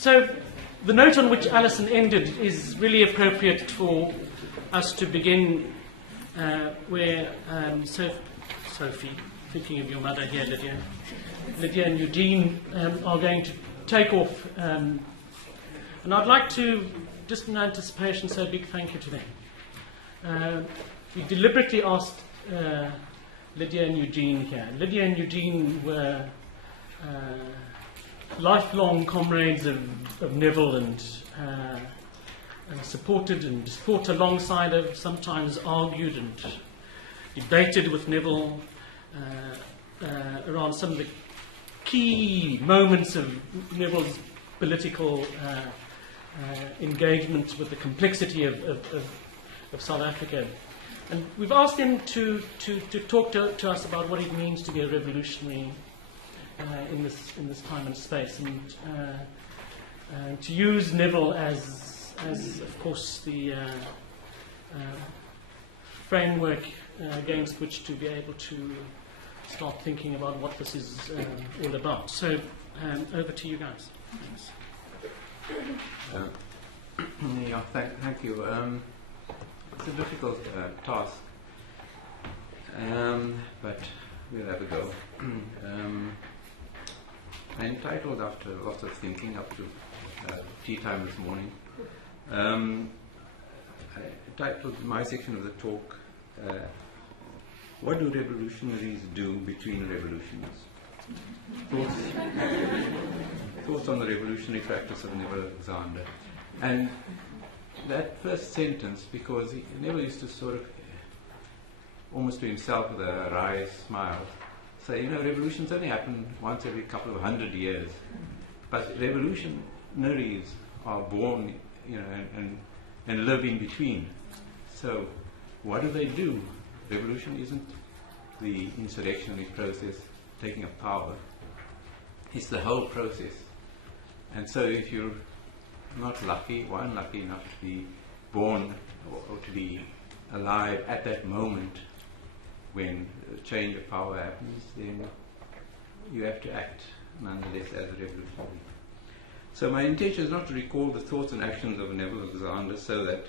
So the note on which Alison ended is really appropriate for us to begin where Sophie, thinking of your mother here, Lydia and Eugene are going to take off. And I'd like to, just in anticipation, say a big thank you to them. We deliberately asked Lydia and Eugene here. Lydia and Eugene were lifelong comrades of Neville and supported and fought alongside him, sometimes argued and debated with Neville around some of the key moments of Neville's political engagement with the complexity of South Africa. And we've asked him to talk to us about what it means to be a revolutionary in this time and space, and to use Neville as of course the framework against which to be able to start thinking about what this is all about. So over to you guys. Thanks. Thank you. It's a difficult task, but we'll have a go. I entitled, after lots of thinking, up to tea time this morning, I titled my section of the talk, What do revolutionaries do between revolutions? Thoughts on the revolutionary practice of Neville Alexander. And that first sentence, because Neville used to sort of, almost to himself with a wry smile, say, revolutions only happen once every couple of 100 years. But revolutionaries are born, and live in between. So what do? Revolution isn't the insurrectionary process, taking up power. It's the whole process. And so if you're not lucky or unlucky enough to be born or to be alive at that moment when a change of power happens, then you have to act nonetheless as a revolutionary. So my intention is not to recall the thoughts and actions of Neville Alexander so that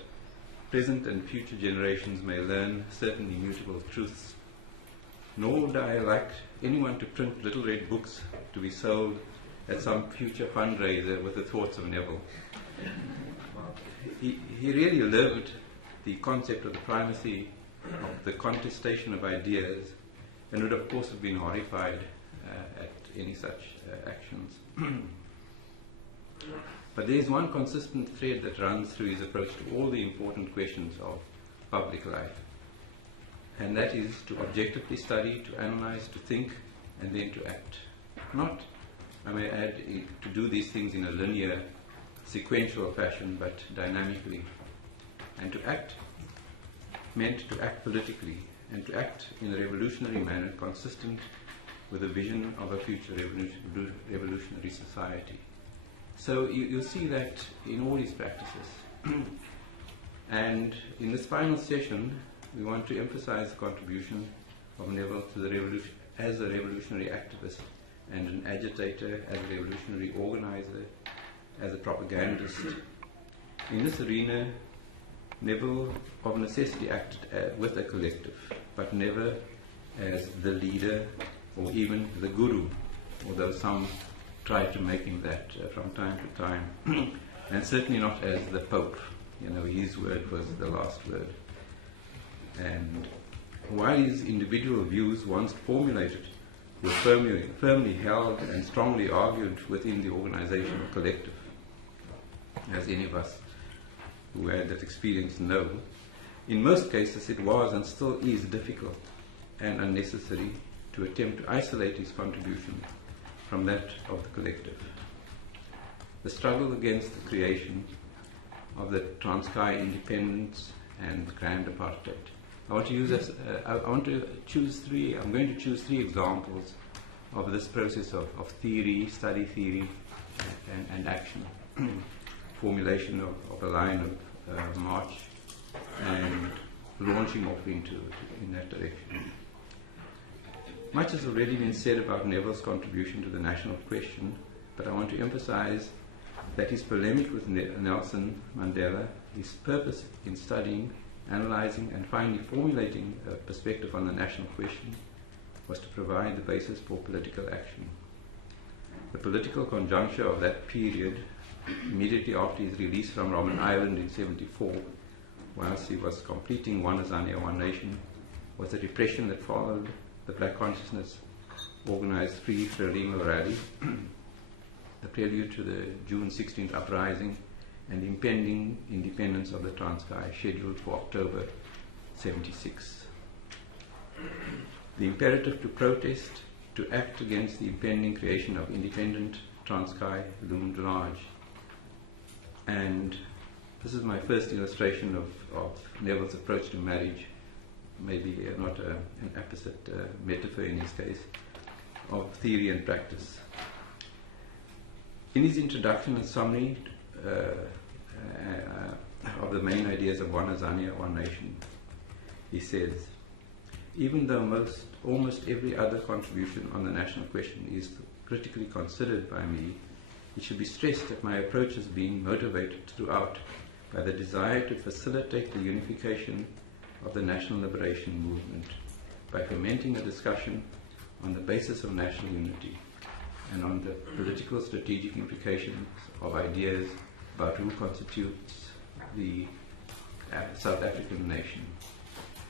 present and future generations may learn certain immutable truths. Nor would I like anyone to print little red books to be sold at some future fundraiser with the thoughts of Neville. He really lived the concept of the primacy of the contestation of ideas, and would of course have been horrified at any such actions. But there is one consistent thread that runs through his approach to all the important questions of public life, and that is to objectively study, to analyze, to think, and then to act. Not, I may add, to do these things in a linear, sequential fashion, but dynamically. And to act meant to act politically, and to act in a revolutionary manner consistent with a vision of a future revolutionary society. So you'll see that in all his practices. And in this final session, we want to emphasize the contribution of Neville to the revolution as a revolutionary activist and an agitator, as a revolutionary organizer, as a propagandist. In this arena, Neville of necessity acted with a collective, but never as the leader or even the guru, although some tried to make him that from time to time, and certainly not as the Pope. His word was the last word. And while his individual views, once formulated, were firmly held and strongly argued within the organizational collective, as any of us who had that experience know, in most cases it was and still is difficult and unnecessary to attempt to isolate his contribution from that of the collective. The struggle against the creation of the Transkei independence and grand apartheid. I'm going to choose three examples of this process of theory, study theory, and action. Formulation of a line of march and launching off in that direction. Much has already been said about Neville's contribution to the national question, but I want to emphasize that his polemic with Nelson Mandela, his purpose in studying, analyzing, and finally formulating a perspective on the national question was to provide the basis for political action. The political conjuncture of that period, immediately after his release from Robben Island in 1974, whilst he was completing One Azania, One Nation, was the repression that followed the Black Consciousness organized Free Frelimo rally, the prelude to the June 16th uprising, and the impending independence of the Transkei, scheduled for October 1976. The imperative to protest, to act against the impending creation of independent Transkei loomed large. And this is my first illustration of Neville's approach to marriage, maybe not an apposite metaphor in his case, of theory and practice. In his introduction and summary of the main ideas of One Azania, One Nation, he says, even though almost every other contribution on the national question is critically considered by me, it should be stressed that my approach has been motivated throughout by the desire to facilitate the unification of the national liberation movement by fomenting a discussion on the basis of national unity and on the political strategic implications of ideas about who constitutes the South African nation.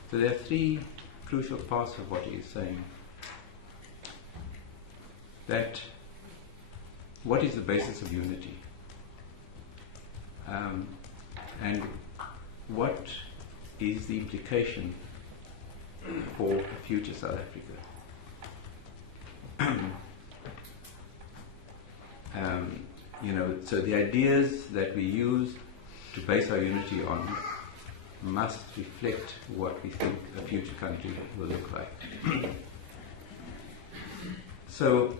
So there are three crucial parts of what he is saying. That what is the basis of unity? And what is the implication for a future South Africa? So the ideas that we use to base our unity on must reflect what we think a future country will look like. So,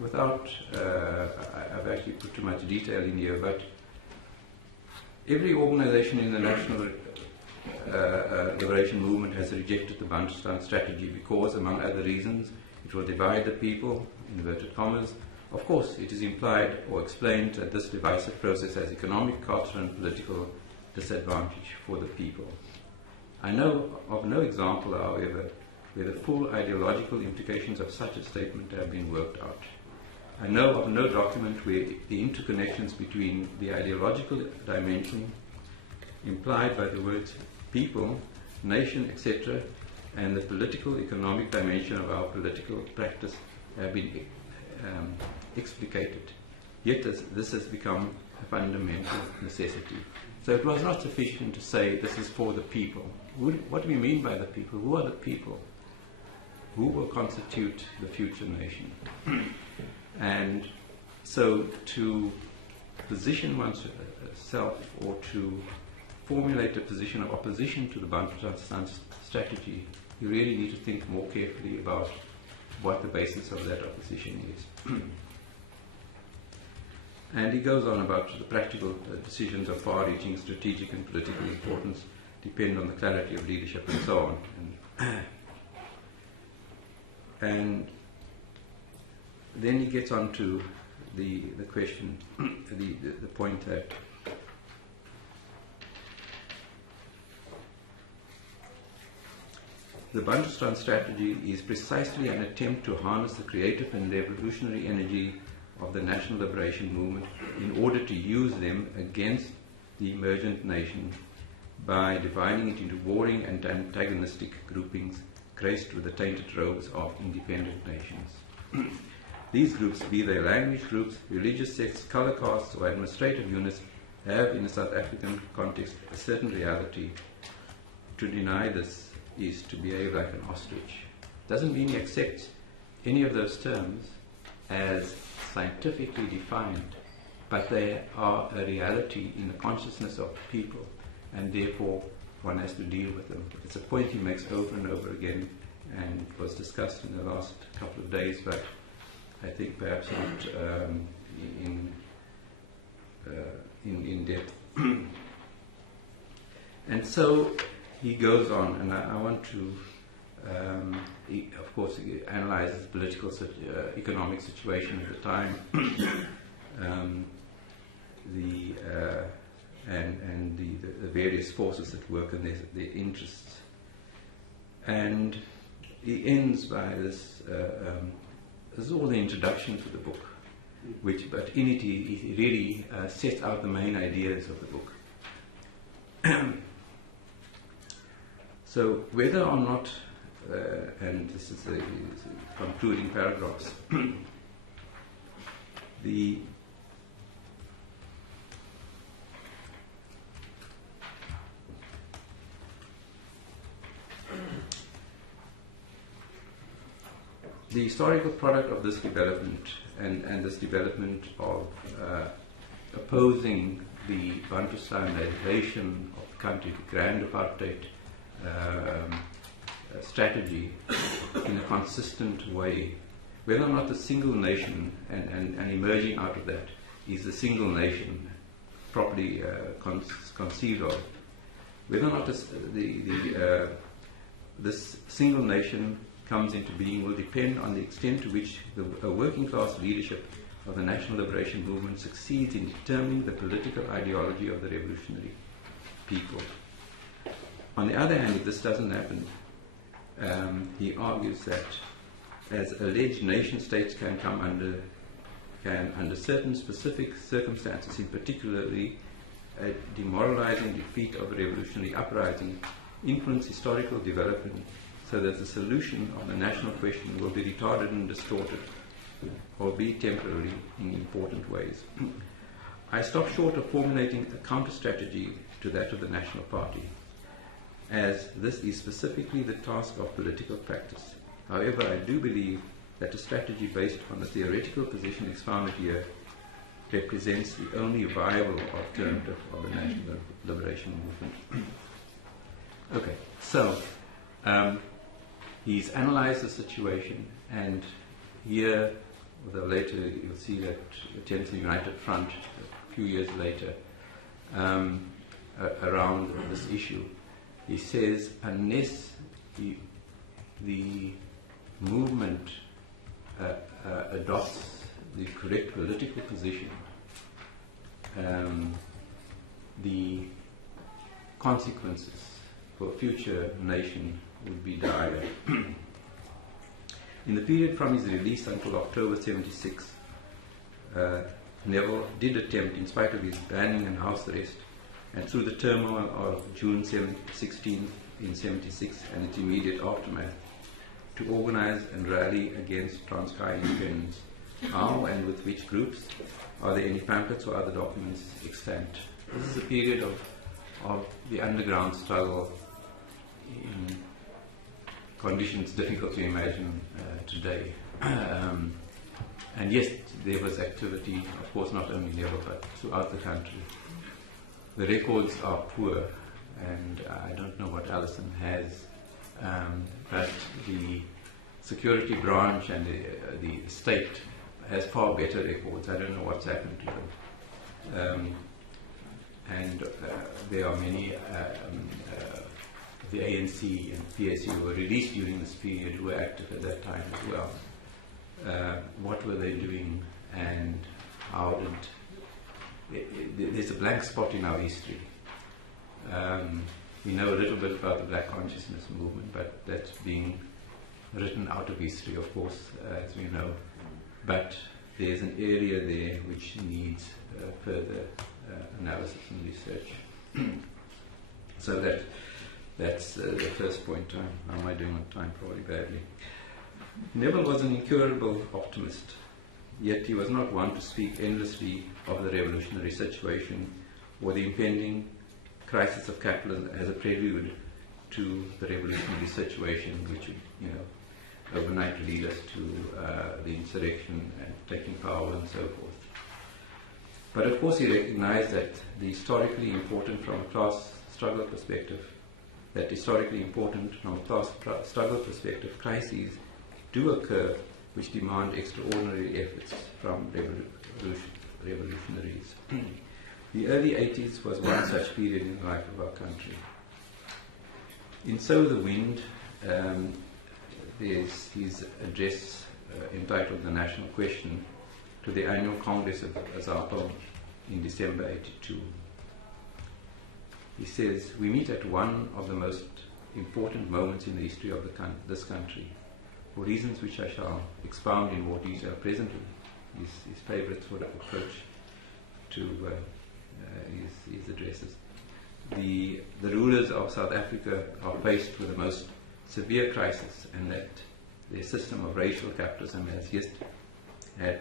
without, I've actually put too much detail in here, but every organization in the national liberation movement has rejected the Bantustan strategy because, among other reasons, it will divide the people, inverted commas. Of course, it is implied or explained that this divisive process has economic, cultural, and political disadvantage for the people. I know of no example, however, where the full ideological implications of such a statement have been worked out. I know of no document where the interconnections between the ideological dimension implied by the words people, nation, etc., and the political, economic dimension of our political practice have been explicated. Yet this has become a fundamental necessity. So it was not sufficient to say this is for the people. What do we mean by the people? Who are the people? Who will constitute the future nation? And so to position oneself or to formulate a position of opposition to the Bantustan strategy, you really need to think more carefully about what the basis of that opposition is. And he goes on about the practical decisions of far-reaching strategic and political importance depend on the clarity of leadership and so on. And then he gets on to the question, the point that the Bantustan strategy is precisely an attempt to harness the creative and revolutionary energy of the national liberation movement in order to use them against the emergent nation by dividing it into warring and antagonistic groupings graced with the tainted robes of independent nations. These groups, be they language groups, religious sects, color castes, or administrative units, have in a South African context a certain reality. To deny this is to behave like an ostrich. Doesn't mean he accepts any of those terms as scientifically defined, but they are a reality in the consciousness of people, and therefore one has to deal with them. It's a point he makes over and over again, and it was discussed in the last couple of days, but I think perhaps not in depth. And so he goes on, and I want to He, of course, he analyzes the political, economic situation at the time, and the various forces at work and their interests. And he ends by this. This is all the introduction to the book, but in it he really sets out the main ideas of the book. So whether or not, and this is the concluding paragraphs, the historical product of this development and this development of opposing the Bantustan-ization of the country, the grand apartheid strategy in a consistent way, whether or not the single nation and emerging out of that is the single nation properly conceived of, whether or not this single nation comes into being will depend on the extent to which the working class leadership of the national liberation movement succeeds in determining the political ideology of the revolutionary people. On the other hand, if this doesn't happen, he argues that as alleged nation states can under certain specific circumstances, in particularly a demoralizing defeat of a revolutionary uprising, influence historical development so that the solution of the national question will be retarded and distorted, albeit temporarily, in important ways. I stop short of formulating a counter-strategy to that of the National Party, as this is specifically the task of political practice. However, I do believe that a strategy based on the theoretical position expounded here represents the only viable alternative of the national liberation movement. Okay, so he's analyzed the situation, and here, although later you'll see that attempts the United Front a few years later around this issue. He says unless the movement adopts the correct political position, the consequences for a future nation would be dire. In the period from his release until October 76, Neville did attempt, in spite of his banning and house arrest, and through the turmoil of June 16th in 76 and its immediate aftermath, to organize and rally against Transkei independence. How and with which groups? Are there any pamphlets or other documents extant? This is a period of the underground struggle in conditions difficult to imagine today. And yes, there was activity, of course, not only in Neville, but throughout the country. The records are poor, and I don't know what Alison has, but the security branch and the state has far better records. I don't know what's happened to them. And there are many the ANC and PSC who were released during this period who were active at that time as well. What were they doing, and how did... There's a blank spot in our history. We know a little bit about the Black Consciousness movement, but that's being written out of history, of course, as we know. But there's an area there which needs further analysis and research. So that's the first point. How am I doing on time? Probably badly. Neville was an incurable optimist, yet he was not one to speak endlessly of the revolutionary situation or the impending crisis of capitalism as a prelude to the revolutionary situation, which would, overnight lead us to the insurrection and taking power and so forth. But of course he recognized that the historically important from a class struggle perspective, crises do occur which demand extraordinary efforts from revolutionaries. The early 80s was one such period in the life of our country. In Sow the Wind, there's his address entitled The National Question to the Annual Congress of Azapo in December 82. He says, "We meet at one of the most important moments in the history of this country, for reasons which I shall expound in more detail presently." His favourite sort of approach to his addresses. The rulers of South Africa are faced with the most severe crisis, and that their system of racial capitalism has yet had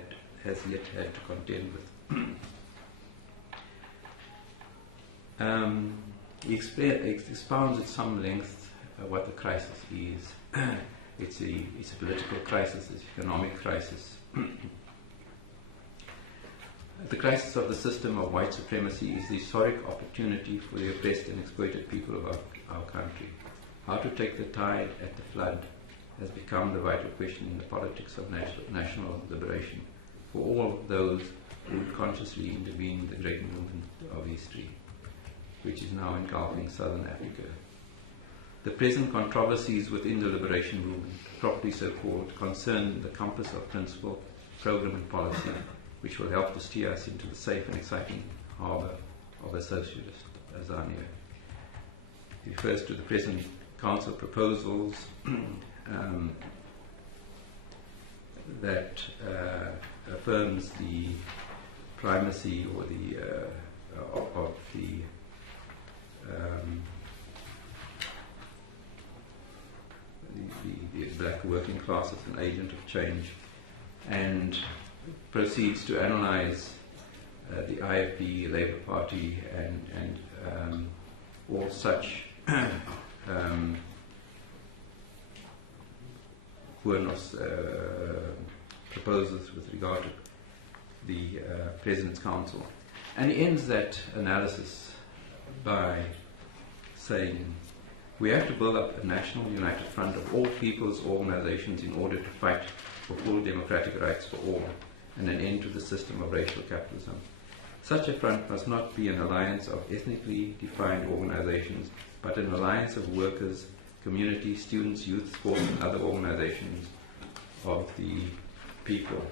to contend with. He expounds at some length what the crisis is. It's a political crisis, it's an economic crisis. The crisis of the system of white supremacy is the historic opportunity for the oppressed and exploited people of our country. How to take the tide at the flood has become the vital question in the politics of national liberation for all those who would consciously intervene in the great movement of history, which is now engulfing Southern Africa. The present controversies within the liberation movement, properly so called, concern the compass of principle, program and policy, which will help to steer us into the safe and exciting harbour of a socialist Azania. He refers to the present council proposals that affirms the primacy or of the black working class as an agent of change, and proceeds to analyze the IFP, Labour Party, and all such Buenos proposals with regard to the President's Council. And he ends that analysis by saying, "We have to build up a national united front of all people's organizations in order to fight for full democratic rights for all and an end to the system of racial capitalism. Such a front must not be an alliance of ethnically defined organizations, but an alliance of workers, community, students, youth, sports, and other organizations of the people.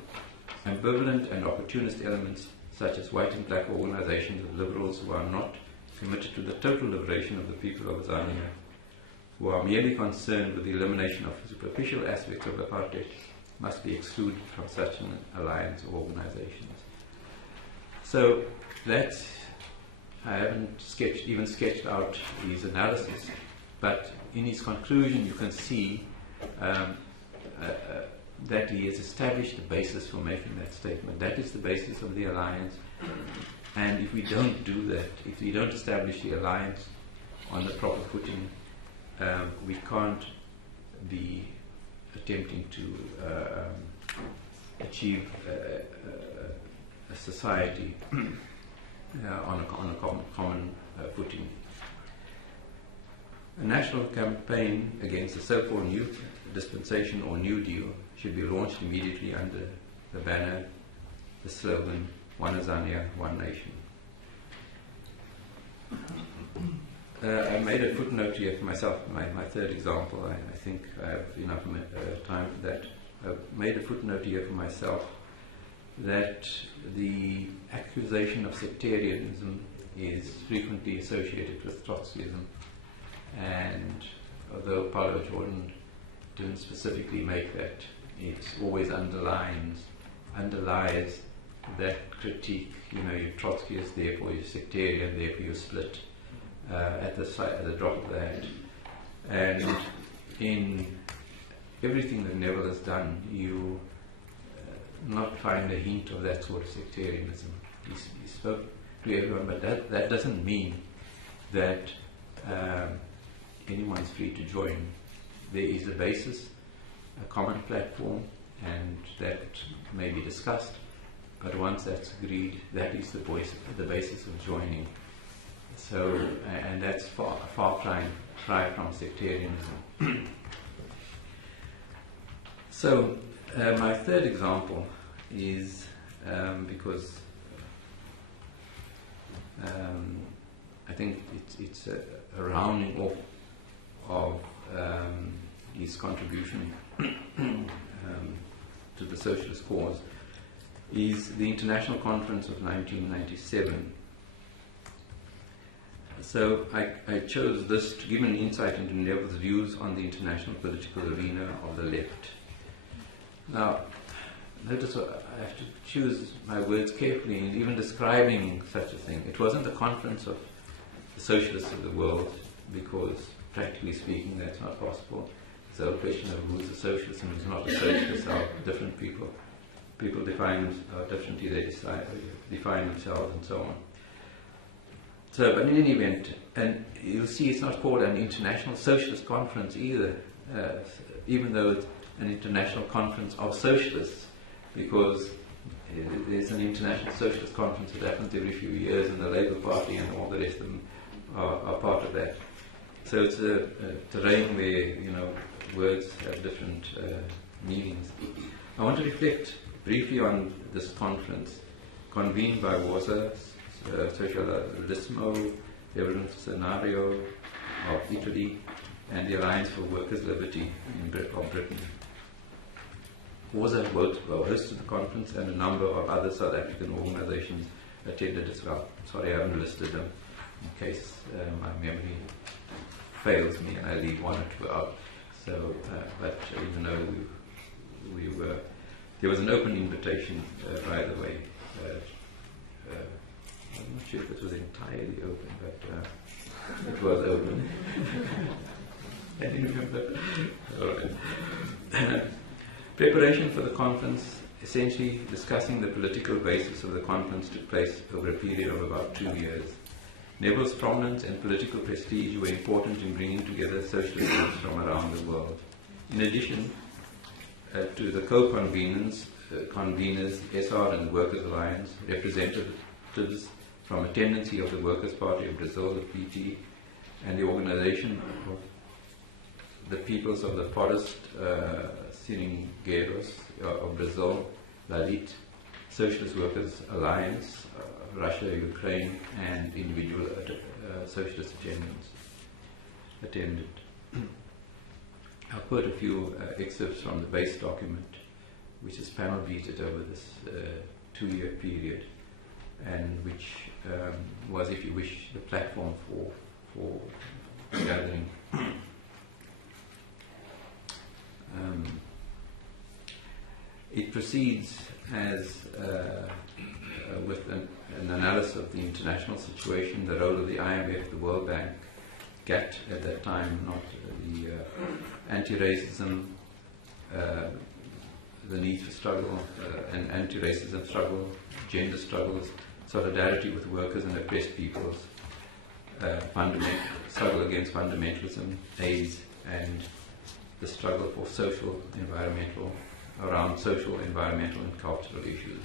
Ambivalent and opportunist elements, such as white and black organizations of liberals who are not committed to the total liberation of the people of Zambia, who are merely concerned with the elimination of superficial aspects of apartheid, must be excluded from such an alliance of organizations." So that's, I haven't sketched out his analysis, but in his conclusion you can see that he has established a basis for making that statement. That is the basis of the alliance, and if we don't do that, if we don't establish the alliance on the proper footing, we can't be attempting to achieve a society on a common footing. A national campaign against the so-called new dispensation or New Deal should be launched immediately under the banner, the slogan, "One Azania, One Nation." I made a footnote here for myself, my third example. I think I have enough time for that. I made a footnote here for myself that the accusation of sectarianism is frequently associated with Trotskyism, and although Paulo Jordan didn't specifically make that, it always underlies that critique. You're Trotskyist, therefore you're sectarian, therefore you're split at the drop of the hat. And in everything that Neville has done, you not find a hint of that sort of sectarianism. He spoke to everyone, but that doesn't mean that anyone's free to join. There is a basis, a common platform, and that may be discussed, but once that's agreed, that is the basis of joining. So, and that's far from sectarianism. So, my third example is because I think it's a rounding off of his contribution to the socialist cause is the International Conference of 1997. So I chose this to give an insight into Neville's views on the international political arena of the left. Now, notice I have to choose my words carefully in even describing such a thing. It wasn't the conference of the socialists of the world, because practically speaking that's not possible. It's a question of who's a socialist and who's not a socialist, how different people define how differently they define themselves and so on. So, but in any event, and you'll see it's not called an international socialist conference either, even though it's an international conference of socialists, because there's an international socialist conference that happens every few years, and the Labour Party and all the rest of them are part of that. So it's a terrain where, words have different meanings. I want to reflect briefly on this conference, convened by Warsaw Socialismo, Revolucionario of Italy, and the Alliance for Workers' Liberty of Britain. Warsaw hosted the conference, and a number of other South African organizations attended as well. Sorry, I haven't listed them in case my memory fails me and I leave one or two out. So, but even though we were, there was an open invitation, by the way. I'm not sure if it was entirely open, but it was open. I remember. All right. Preparation for the conference, essentially discussing the political basis of the conference, took place over a period of about 2 years. Neville's prominence and political prestige were important in bringing together socialist groups from around the world. In addition to the co-conveners, SR and Workers' Alliance, representatives from a tendency of the Workers' Party of Brazil, the PT, and the organization of the peoples of the Forest Seringueiros of Brazil, Vally, Socialist Workers' Alliance, Russia, Ukraine, and individual socialist attended. I'll quote a few excerpts from the base document, which is panel beated over this 2-year period, and which was, if you wish, the platform for gathering. It proceeds as with an analysis of the international situation, the role of the IMF, the World Bank, GATT at that time, not the anti-racism, the need for struggle, and anti-racism struggle, gender struggles, solidarity with workers and oppressed peoples, struggle against fundamentalism, AIDS, and the struggle for social, environmental, and cultural issues.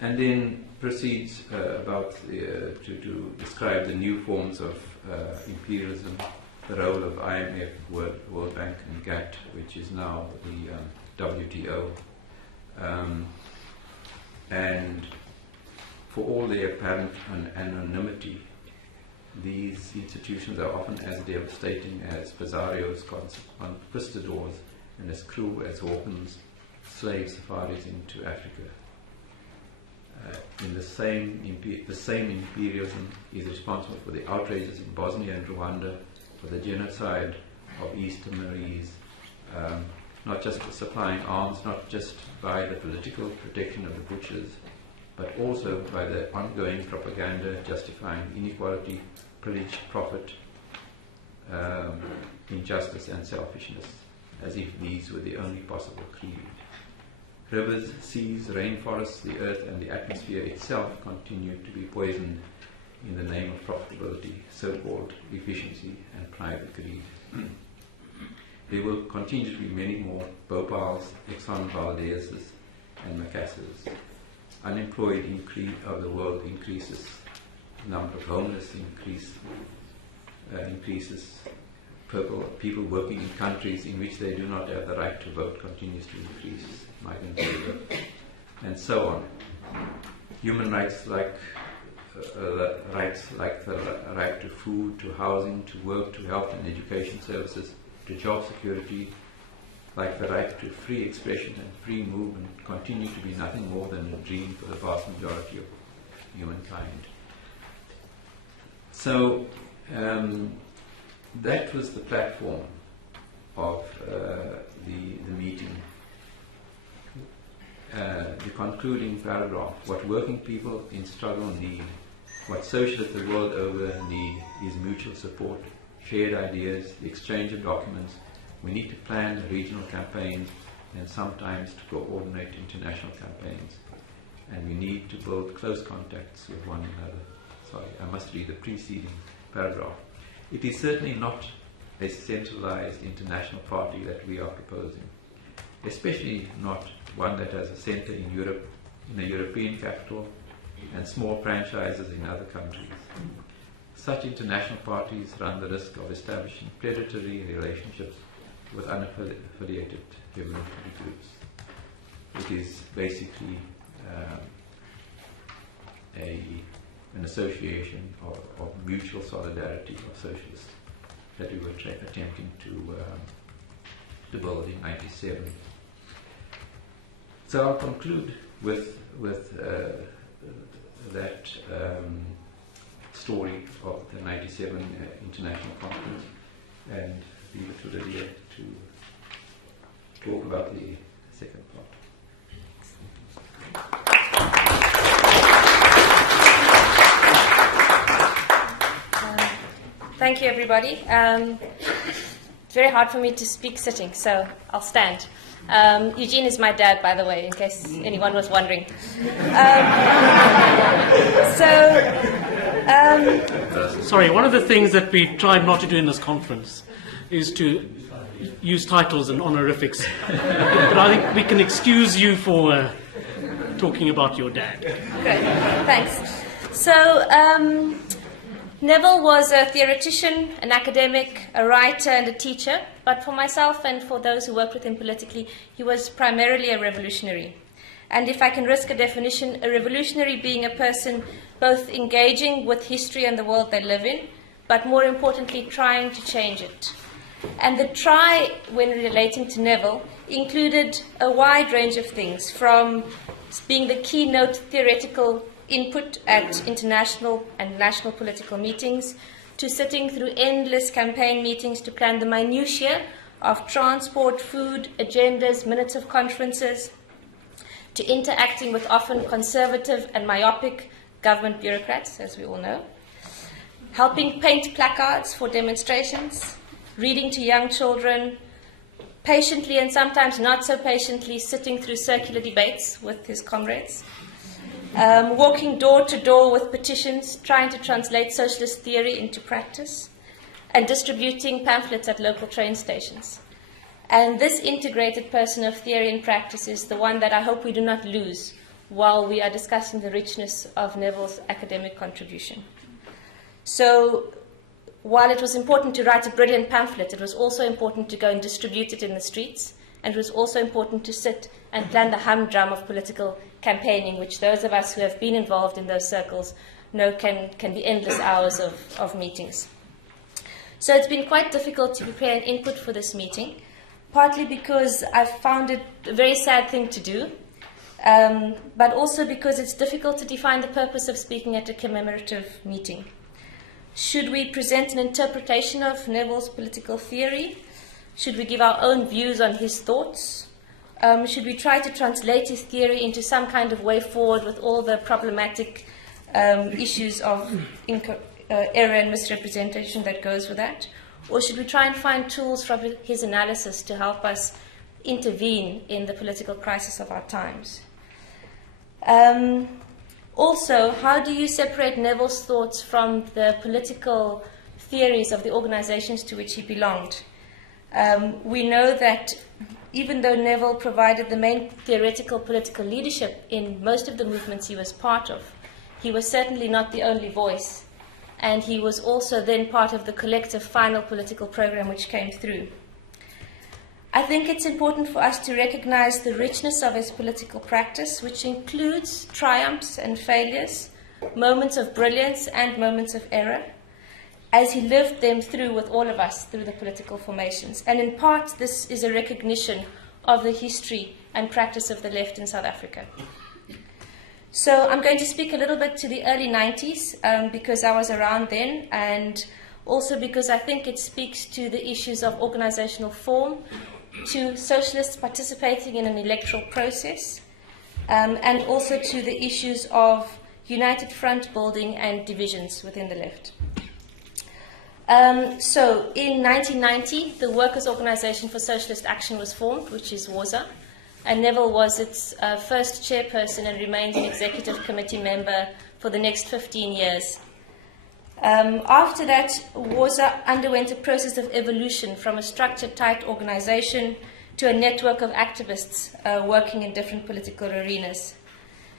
And then proceeds to describe the new forms of imperialism, the role of IMF, World Bank, and GATT, which is now the WTO. And for all their apparent anonymity, these institutions are often as devastating as Pizzario's conquistadors and as cruel as Hawkins' slave safaris into Africa. The same imperialism is responsible for the outrages in Bosnia and Rwanda, for the genocide of East Timorese, not just for supplying arms, not just by the political protection of the butchers, but also by the ongoing propaganda justifying inequality, privilege, profit, injustice and selfishness, as if these were the only possible creed. Rivers, seas, rainforests, the earth and the atmosphere itself continue to be poisoned in the name of profitability, so-called efficiency and private greed. There will continue to be many more Bhopals, Exxon Valdez's and Macassars. Unemployed of the world increases, the number of homeless increases, people working in countries in which they do not have the right to vote continues to increase, migrant labor, and so on. Human rights like the right to food, to housing, to work, to health and education services, to job security, like the right to free expression and free movement, continue to be nothing more than a dream for the vast majority of humankind. So that was the platform of the meeting. The concluding paragraph: what working people in struggle need, what socialists the world over need, is mutual support, shared ideas, the exchange of documents. We need to plan regional campaigns and sometimes to coordinate international campaigns. And we need to build close contacts with one another. Sorry, I must read the preceding paragraph. It is certainly not a centralized international party that we are proposing, especially not one that has a center in Europe, in a European capital, and small franchises in other countries. Such international parties run the risk of establishing predatory relationships with unaffiliated revolutionary groups. It is basically an association of mutual solidarity of socialists that we were attempting to build in '97. So I'll conclude with that story of the '97 International Conference, and leave it to Lydia to talk about the second part. Thank you, everybody. It's very hard for me to speak sitting, so I'll stand. Eugene is my dad, by the way, in case anyone was wondering. Sorry, one of the things that we tried not to do in this conference is to use titles and honorifics. But I think we can excuse you for talking about your dad. Great, thanks. So, Neville was a theoretician, an academic, a writer, and a teacher. But for myself and for those who worked with him politically, he was primarily a revolutionary. And if I can risk a definition, a revolutionary being a person both engaging with history and the world they live in, but more importantly, trying to change it. And the try, when relating to Neville, included a wide range of things, from being the keynote theoretical input at international and national political meetings, to sitting through endless campaign meetings to plan the minutiae of transport, food, agendas, minutes of conferences, to interacting with often conservative and myopic government bureaucrats, as we all know, helping paint placards for demonstrations, reading to young children, patiently and sometimes not so patiently sitting through circular debates with his comrades, walking door to door with petitions, trying to translate socialist theory into practice, and distributing pamphlets at local train stations. And this integrated person of theory and practice is the one that I hope we do not lose while we are discussing the richness of Neville's academic contribution. So, while it was important to write a brilliant pamphlet, it was also important to go and distribute it in the streets, and it was also important to sit and plan the humdrum of political campaigning, which those of us who have been involved in those circles know can be endless hours of meetings. So it's been quite difficult to prepare an input for this meeting, partly because I've found it a very sad thing to do, but also because it's difficult to define the purpose of speaking at a commemorative meeting. Should we present an interpretation of Neville's political theory? Should we give our own views on his thoughts? Should we try to translate his theory into some kind of way forward with all the problematic issues of error and misrepresentation that goes with that? Or should we try and find tools from his analysis to help us intervene in the political crisis of our times? Also, how do you separate Neville's thoughts from the political theories of the organizations to which he belonged? We know that even though Neville provided the main theoretical political leadership in most of the movements he was part of, he was certainly not the only voice, and he was also then part of the collective final political program which came through. I think it's important for us to recognize the richness of his political practice, which includes triumphs and failures, moments of brilliance and moments of error, as he lived them through with all of us through the political formations. And in part, this is a recognition of the history and practice of the left in South Africa. So I'm going to speak a little bit to the early 90s because I was around then, and also because I think it speaks to the issues of organizational form, to socialists participating in an electoral process, and also to the issues of united front building and divisions within the left. So in 1990, the Workers' Organization for Socialist Action was formed, which is WOSA, and Neville was its first chairperson and remained an executive committee member for the next 15 years. After that, WOSA underwent a process of evolution from a structured, tight organization to a network of activists working in different political arenas.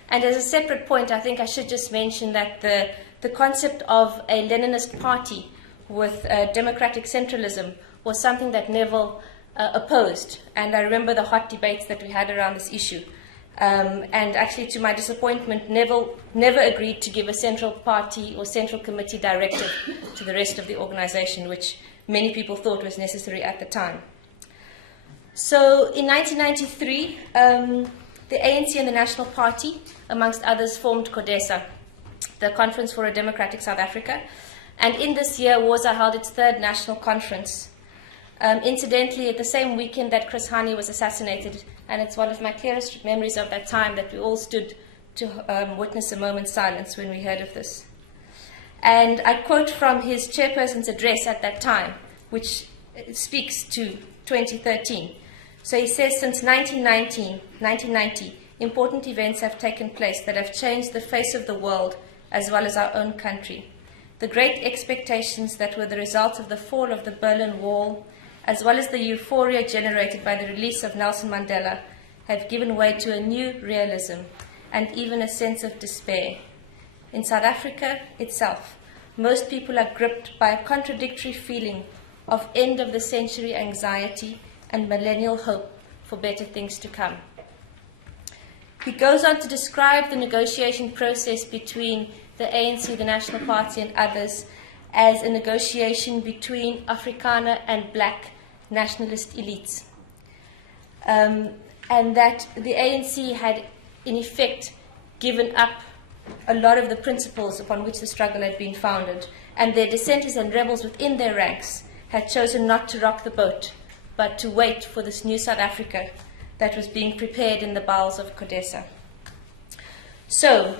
And as a separate point, I think I should just mention that the concept of a Leninist party with democratic centralism was something that Neville opposed. And I remember the hot debates that we had around this issue. And actually, to my disappointment, Neville never agreed to give a central party or central committee directive to the rest of the organization, which many people thought was necessary at the time. So in 1993, the ANC and the National Party, amongst others, formed CODESA, the Conference for a Democratic South Africa. And in this year, WOSA held its third national conference. Incidentally, at the same weekend that Chris Hani was assassinated, and it's one of my clearest memories of that time that we all stood to witness a moment's silence when we heard of this. And I quote from his chairperson's address at that time, which speaks to 2013. So he says, since 1990, important events have taken place that have changed the face of the world as well as our own country. The great expectations that were the result of the fall of the Berlin Wall, as well as the euphoria generated by the release of Nelson Mandela, have given way to a new realism and even a sense of despair. In South Africa itself, most people are gripped by a contradictory feeling of end-of-the-century anxiety and millennial hope for better things to come. He goes on to describe the negotiation process between the ANC, the National Party, and others as a negotiation between Afrikaner and black nationalist elites. And that the ANC had, in effect, given up a lot of the principles upon which the struggle had been founded, and their dissenters and rebels within their ranks had chosen not to rock the boat, but to wait for this new South Africa that was being prepared in the bowels of CODESA. So,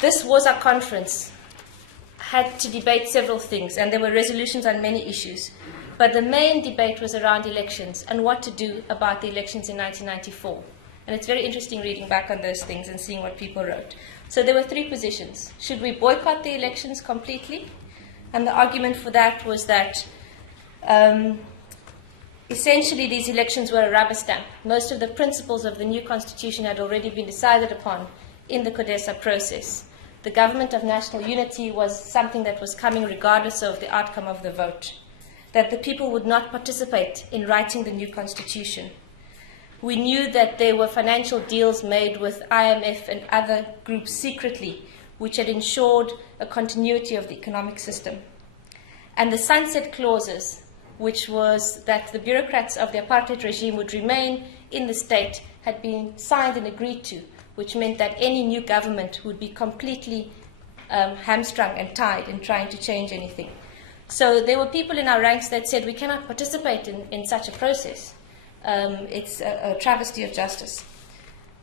this was our conference, had to debate several things, and there were resolutions on many issues. But the main debate was around elections and what to do about the elections in 1994. And it's very interesting reading back on those things and seeing what people wrote. So there were three positions. Should we boycott the elections completely? And the argument for that was that essentially these elections were a rubber stamp. Most of the principles of the new constitution had already been decided upon in the CODESA process. The government of national unity was something that was coming regardless of the outcome of the vote, that the people would not participate in writing the new constitution. We knew that there were financial deals made with IMF and other groups secretly, which had ensured a continuity of the economic system. And the sunset clauses, which was that the bureaucrats of the apartheid regime would remain in the state, had been signed and agreed to, which meant that any new government would be completely hamstrung and tied in trying to change anything. So there were people in our ranks that said we cannot participate in such a process. It's a travesty of justice.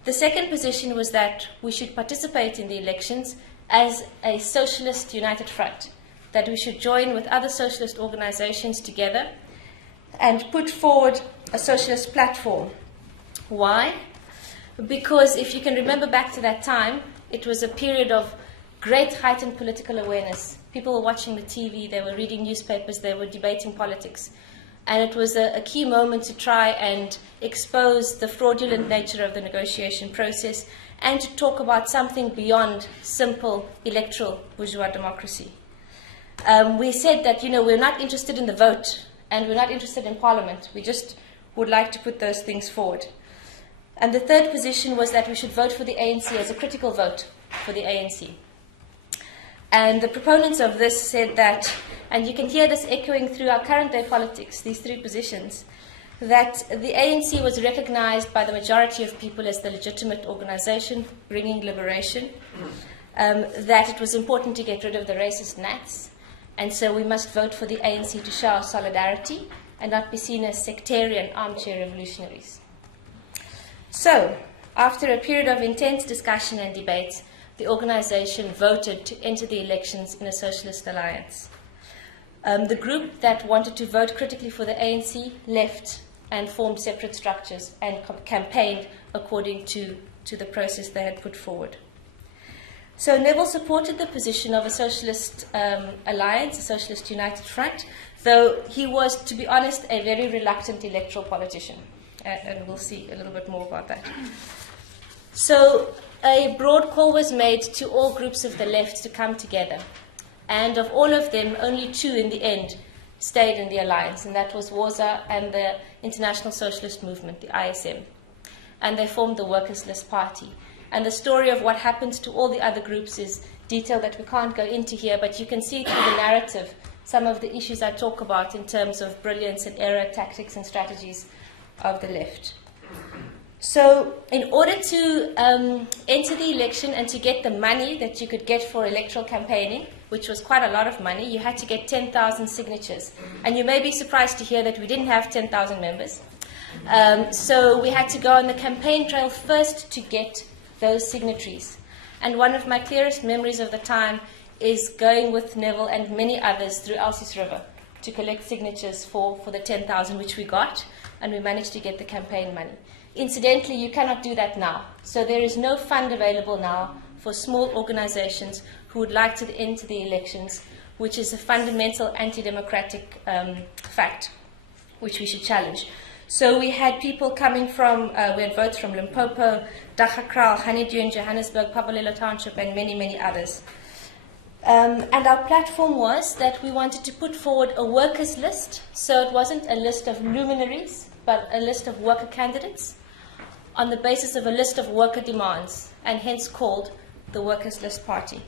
The second position was that we should participate in the elections as a socialist united front, that we should join with other socialist organizations together and put forward a socialist platform. Why? Because if you can remember back to that time, it was a period of great heightened political awareness. People were watching the TV, they were reading newspapers, they were debating politics. And it was a key moment to try and expose the fraudulent nature of the negotiation process and to talk about something beyond simple electoral bourgeois democracy. We said that, we're not interested in the vote and we're not interested in parliament. We just would like to put those things forward. And the third position was that we should vote for the ANC as a critical vote for the ANC. And the proponents of this said that and you can hear this echoing through our current day politics, these three positions, that the ANC was recognized by the majority of people as the legitimate organization bringing liberation, that it was important to get rid of the racist Nats, and so we must vote for the ANC to show our solidarity and not be seen as sectarian armchair revolutionaries. So, after a period of intense discussion and debate, the organization voted to enter the elections in a socialist alliance. The group that wanted to vote critically for the ANC left and formed separate structures and campaigned according to the process they had put forward. So Neville supported the position of a socialist alliance, a socialist united front, though he was, to be honest, a very reluctant electoral politician. And we'll see a little bit more about that. So a broad call was made to all groups of the left to come together. And of all of them, only two in the end stayed in the alliance, and that was WASA and the International Socialist Movement, the ISM. And they formed the Workers' List Party. And the story of what happened to all the other groups is detail that we can't go into here, but you can see through the narrative some of the issues I talk about in terms of brilliance and error, tactics and strategies of the left. So in order to enter the election and to get the money that you could get for electoral campaigning, which was quite a lot of money, you had to get 10,000 signatures. And you may be surprised to hear that we didn't have 10,000 members. So we had to go on the campaign trail first to get those signatories. And one of my clearest memories of the time is going with Neville and many others through Elsie's River to collect signatures for the 10,000, which we got, and we managed to get the campaign money. Incidentally, you cannot do that now. So there is no fund available now for small organizations who would like to enter the elections, which is a fundamental anti-democratic fact, which we should challenge. So we had people coming from, we had votes from Limpopo, Dachakral, Honeydew in Johannesburg, Pabalelo Township, and many, many others. And our platform was that we wanted to put forward a workers' list, so it wasn't a list of luminaries, but a list of worker candidates on the basis of a list of worker demands, and hence called the Workers' List Party.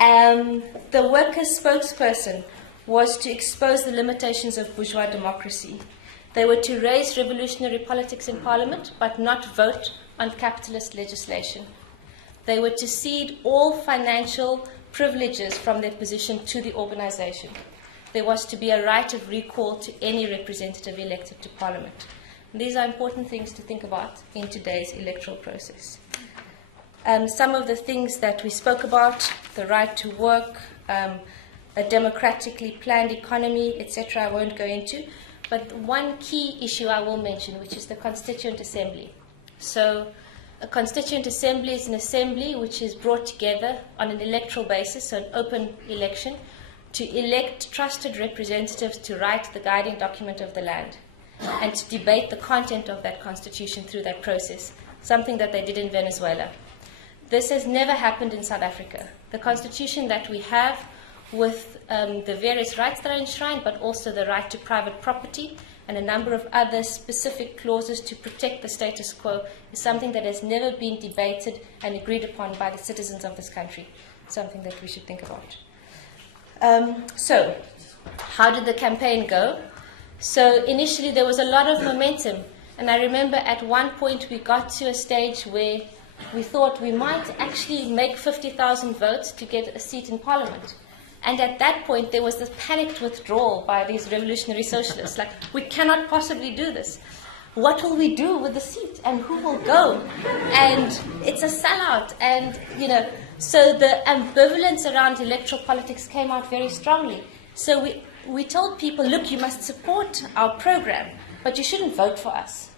The workers' spokesperson was to expose the limitations of bourgeois democracy. They were to raise revolutionary politics in Parliament, but not vote on capitalist legislation. They were to cede all financial privileges from their position to the organization. There was to be a right of recall to any representative elected to Parliament. And these are important things to think about in today's electoral process. Some of the things that we spoke about, the right to work, a democratically planned economy, etc., I won't go into. But one key issue I will mention, which is the Constituent Assembly. So a Constituent Assembly is an assembly which is brought together on an electoral basis, so an open election, to elect trusted representatives to write the guiding document of the land and to debate the content of that constitution through that process, something that they did in Venezuela. This has never happened in South Africa. The constitution that we have, with the various rights that are enshrined, but also the right to private property and a number of other specific clauses to protect the status quo, is something that has never been debated and agreed upon by the citizens of this country, something that we should think about. So, how did the campaign go? So initially there was a lot of momentum, and I remember at one point we got to a stage where we thought we might actually make 50,000 votes to get a seat in Parliament. And at that point, there was this panicked withdrawal by these revolutionary socialists. Like, we cannot possibly do this. What will we do with the seat? And who will go? And it's a sellout. And, so the ambivalence around electoral politics came out very strongly. So we told people, look, you must support our program, but you shouldn't vote for us.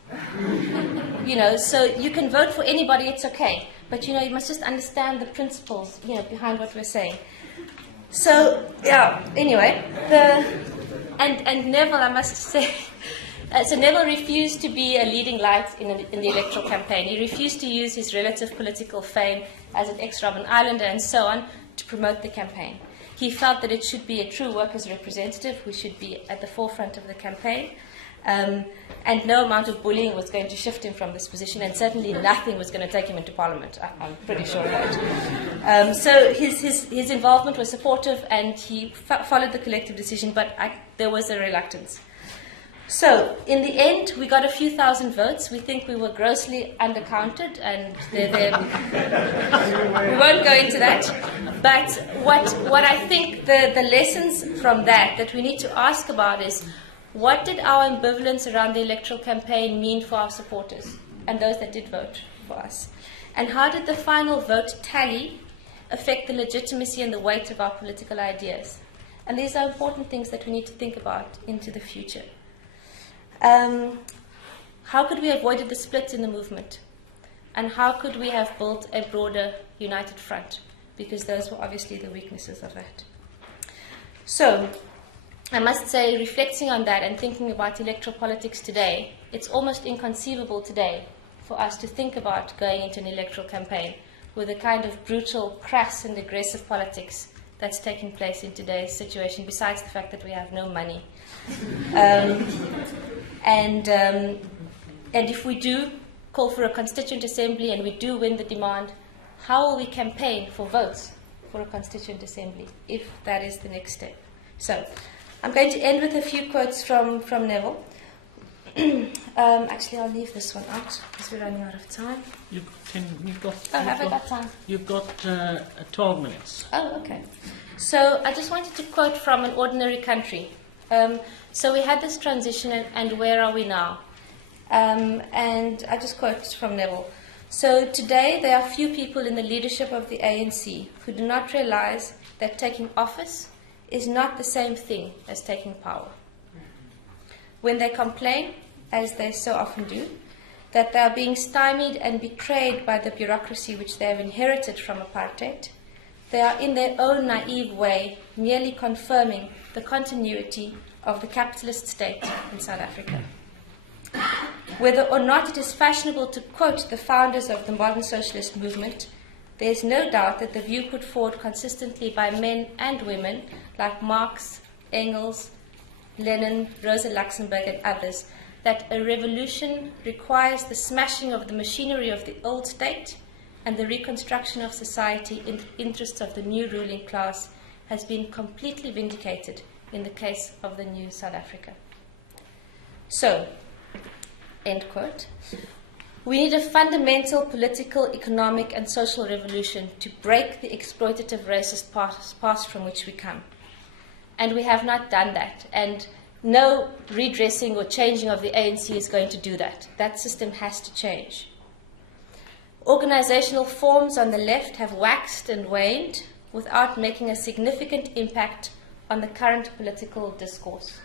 So you can vote for anybody, it's okay. But, you must just understand the principles, behind what we're saying. So, anyway, and Neville, I must say, so Neville refused to be a leading light in the electoral campaign. He refused to use his relative political fame as an ex-Robben Islander and so on to promote the campaign. He felt that it should be a true workers' representative who should be at the forefront of the campaign. And no amount of bullying was going to shift him from this position, and certainly nothing was going to take him into Parliament. I'm pretty sure of that. So his involvement was supportive, and he followed the collective decision, but there was a reluctance. So, in the end, we got a few thousand votes. We think we were grossly undercounted, and we won't go into that. But what I think the lessons from that we need to ask about is, what did our ambivalence around the electoral campaign mean for our supporters and those that did vote for us? And how did the final vote tally affect the legitimacy and the weight of our political ideas? And these are important things that we need to think about into the future. How could we have avoided the split in the movement? And how could we have built a broader united front? Because those were obviously the weaknesses of that. So, I must say, reflecting on that and thinking about electoral politics today, it's almost inconceivable today for us to think about going into an electoral campaign with the kind of brutal, crass and aggressive politics that's taking place in today's situation, besides the fact that we have no money. And if we do call for a constituent assembly and we do win the demand, how will we campaign for votes for a constituent assembly, if that is the next step? So, I'm going to end with a few quotes from Neville. Actually, I'll leave this one out because we're running out of time. Have I got time? You've got 12 minutes. Oh, okay. So I just wanted to quote from An Ordinary Country. So we had this transition, and where are we now? And I just quote from Neville. So today there are few people in the leadership of the ANC who do not realize that taking office is not the same thing as taking power. When they complain, as they so often do, that they are being stymied and betrayed by the bureaucracy which they have inherited from apartheid, they are in their own naive way merely confirming the continuity of the capitalist state in South Africa. Whether or not it is fashionable to quote the founders of the modern socialist movement, there is no doubt that the view put forward consistently by men and women like Marx, Engels, Lenin, Rosa Luxemburg and others, that a revolution requires the smashing of the machinery of the old state and the reconstruction of society in the interests of the new ruling class has been completely vindicated in the case of the new South Africa. So, end quote. We need a fundamental political, economic and social revolution to break the exploitative racist past from which we come. And we have not done that. And no redressing or changing of the ANC is going to do that. That system has to change. Organizational forms on the left have waxed and waned without making a significant impact on the current political discourse.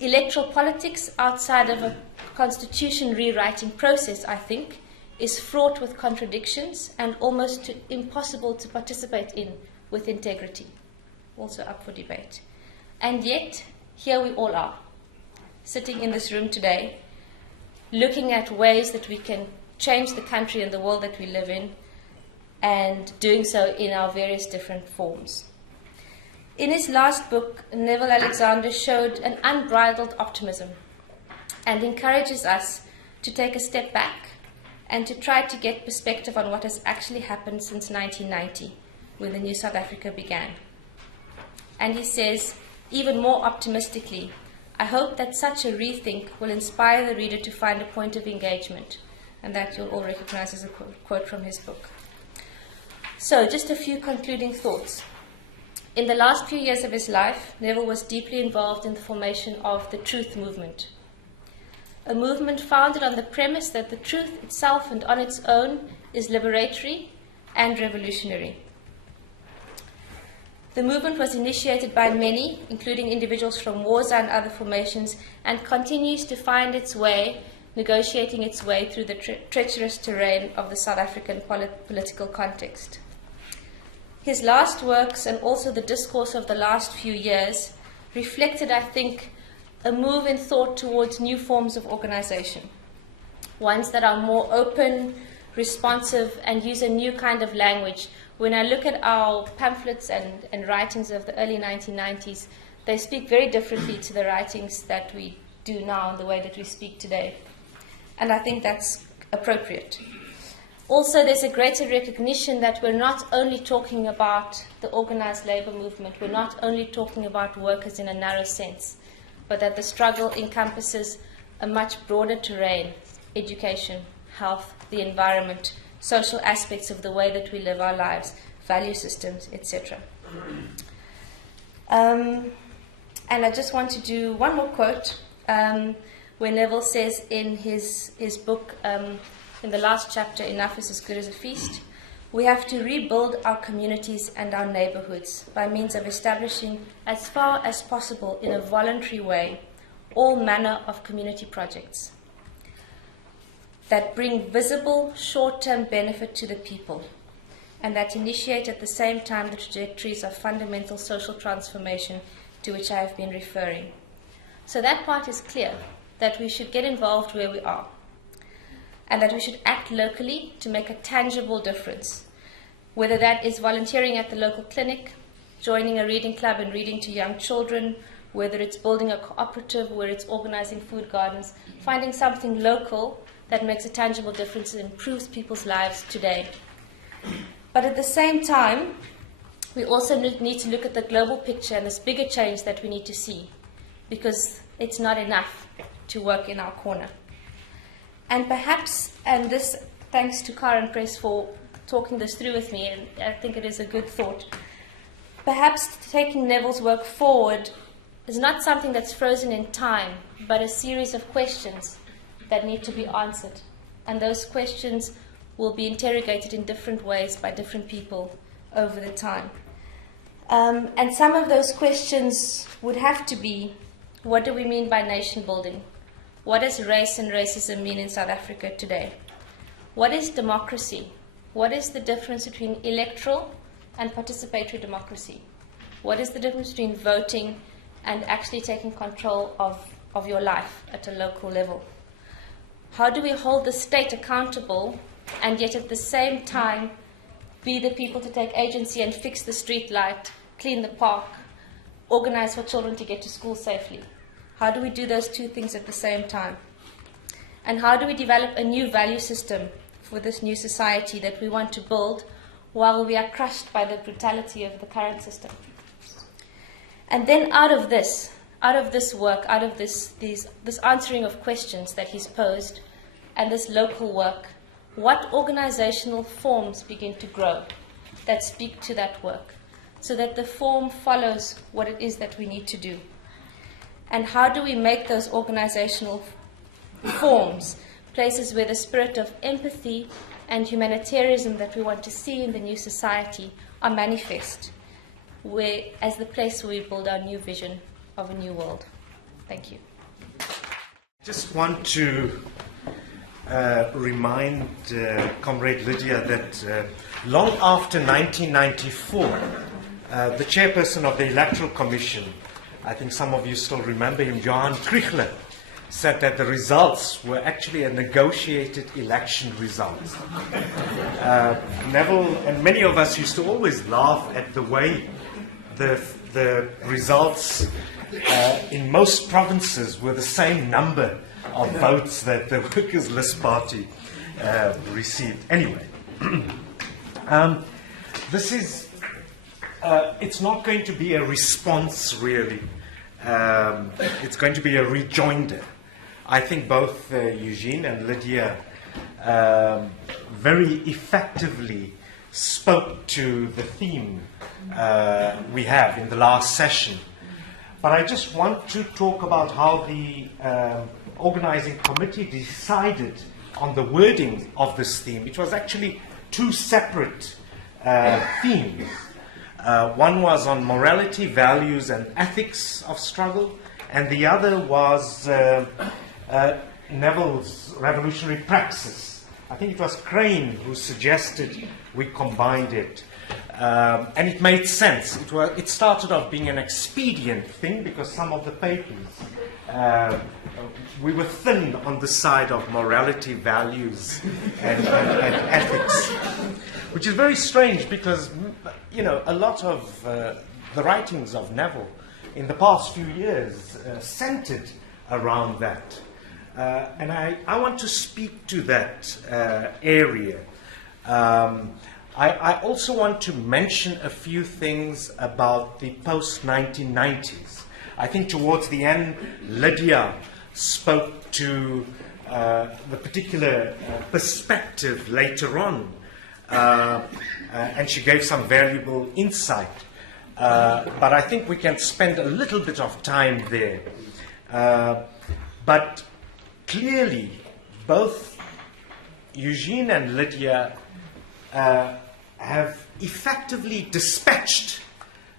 Electoral politics outside of a constitution rewriting process, I think, is fraught with contradictions and almost impossible to participate in with integrity. Also up for debate. And yet, here we all are, sitting in this room today, looking at ways that we can change the country and the world that we live in, and doing so in our various different forms. In his last book, Neville Alexander showed an unbridled optimism and encourages us to take a step back and to try to get perspective on what has actually happened since 1990, when the new South Africa began. And he says, even more optimistically, I hope that such a rethink will inspire the reader to find a point of engagement, and that you'll all recognize as a quote from his book. So, just a few concluding thoughts. In the last few years of his life, Neville was deeply involved in the formation of the Truth movement, a movement founded on the premise that the truth itself and on its own is liberatory and revolutionary. The movement was initiated by many, including individuals from Warza and other formations, and continues to find its way, negotiating its way through the treacherous terrain of the South African political context. His last works, and also the discourse of the last few years, reflected, I think, a move in thought towards new forms of organization, ones that are more open, responsive, and use a new kind of language. When I look at our pamphlets and writings of the early 1990s, They speak very differently to the writings that we do now in the way that we speak today. And I think that's appropriate. Also, there's a greater recognition that we're not only talking about the organized labor movement, we're not only talking about workers in a narrow sense, but that the struggle encompasses a much broader terrain: education, health, the environment, social aspects of the way that we live our lives, value systems, etc. And I just want to do one more quote, where Neville says in his book, in the last chapter, Enough is as Good as a Feast, we have to rebuild our communities and our neighborhoods by means of establishing, as far as possible in a voluntary way, all manner of community projects that bring visible short-term benefit to the people and that initiate at the same time the trajectories of fundamental social transformation to which I have been referring. So that part is clear, that we should get involved where we are, and that we should act locally to make a tangible difference, whether that is volunteering at the local clinic, joining a reading club and reading to young children, whether it's building a cooperative, where it's organizing food gardens, finding something local that makes a tangible difference and improves people's lives today. But at the same time, we also need to look at the global picture and this bigger change that we need to see, because it's not enough to work in our corner. And perhaps, and this thanks to Cairncross for talking this through with me, and I think it is a good thought, perhaps taking Neville's work forward is not something that's frozen in time, but a series of questions that need to be answered. And those questions will be interrogated in different ways by different people over the time. And some of those questions would have to be, what do we mean by nation building? What does race and racism mean in South Africa today? What is democracy? What is the difference between electoral and participatory democracy? What is the difference between voting and actually taking control of your life at a local level? How do we hold the state accountable and yet at the same time be the people to take agency and fix the street light, clean the park, organize for children to get to school safely? How do we do those two things at the same time? And how do we develop a new value system for this new society that we want to build while we are crushed by the brutality of the current system? And then out of this work, out of this answering of questions that he's posed, and this local work, what organizational forms begin to grow that speak to that work, so that the form follows what it is that we need to do? And how do we make those organizational forms places where the spirit of empathy and humanitarianism that we want to see in the new society are manifest, where, as the place where we build our new vision of a new world? Thank you. Just want to remind Comrade Lydia that long after 1994, the chairperson of the Electoral Commission, I think some of you still remember him, Johan Kriegler, said that the results were actually a negotiated election result. Neville and many of us used to always laugh at the way the results in most provinces were the same number of votes that the Workers' List Party received. Anyway, this is, it's not going to be a response, really. It's going to be a rejoinder. I think both Eugene and Lydia very effectively spoke to the theme we have in the last session. But I just want to talk about how the organizing committee decided on the wording of this theme. It was actually two separate themes. One was on morality, values, and ethics of struggle, and the other was Neville's revolutionary praxis. I think it was Crane who suggested we combined it. And it made sense. It started off being an expedient thing because some of the papers, we were thin on the side of morality, values, and ethics, which is very strange because, you know, a lot of the writings of Neville in the past few years centered around that. And I want to speak to that area. I also want to mention a few things about the post-1990s. I think towards the end, Lydia spoke to the particular perspective later on, and she gave some valuable insight. But I think we can spend a little bit of time there. But clearly, both Eugene and Lydia have effectively dispatched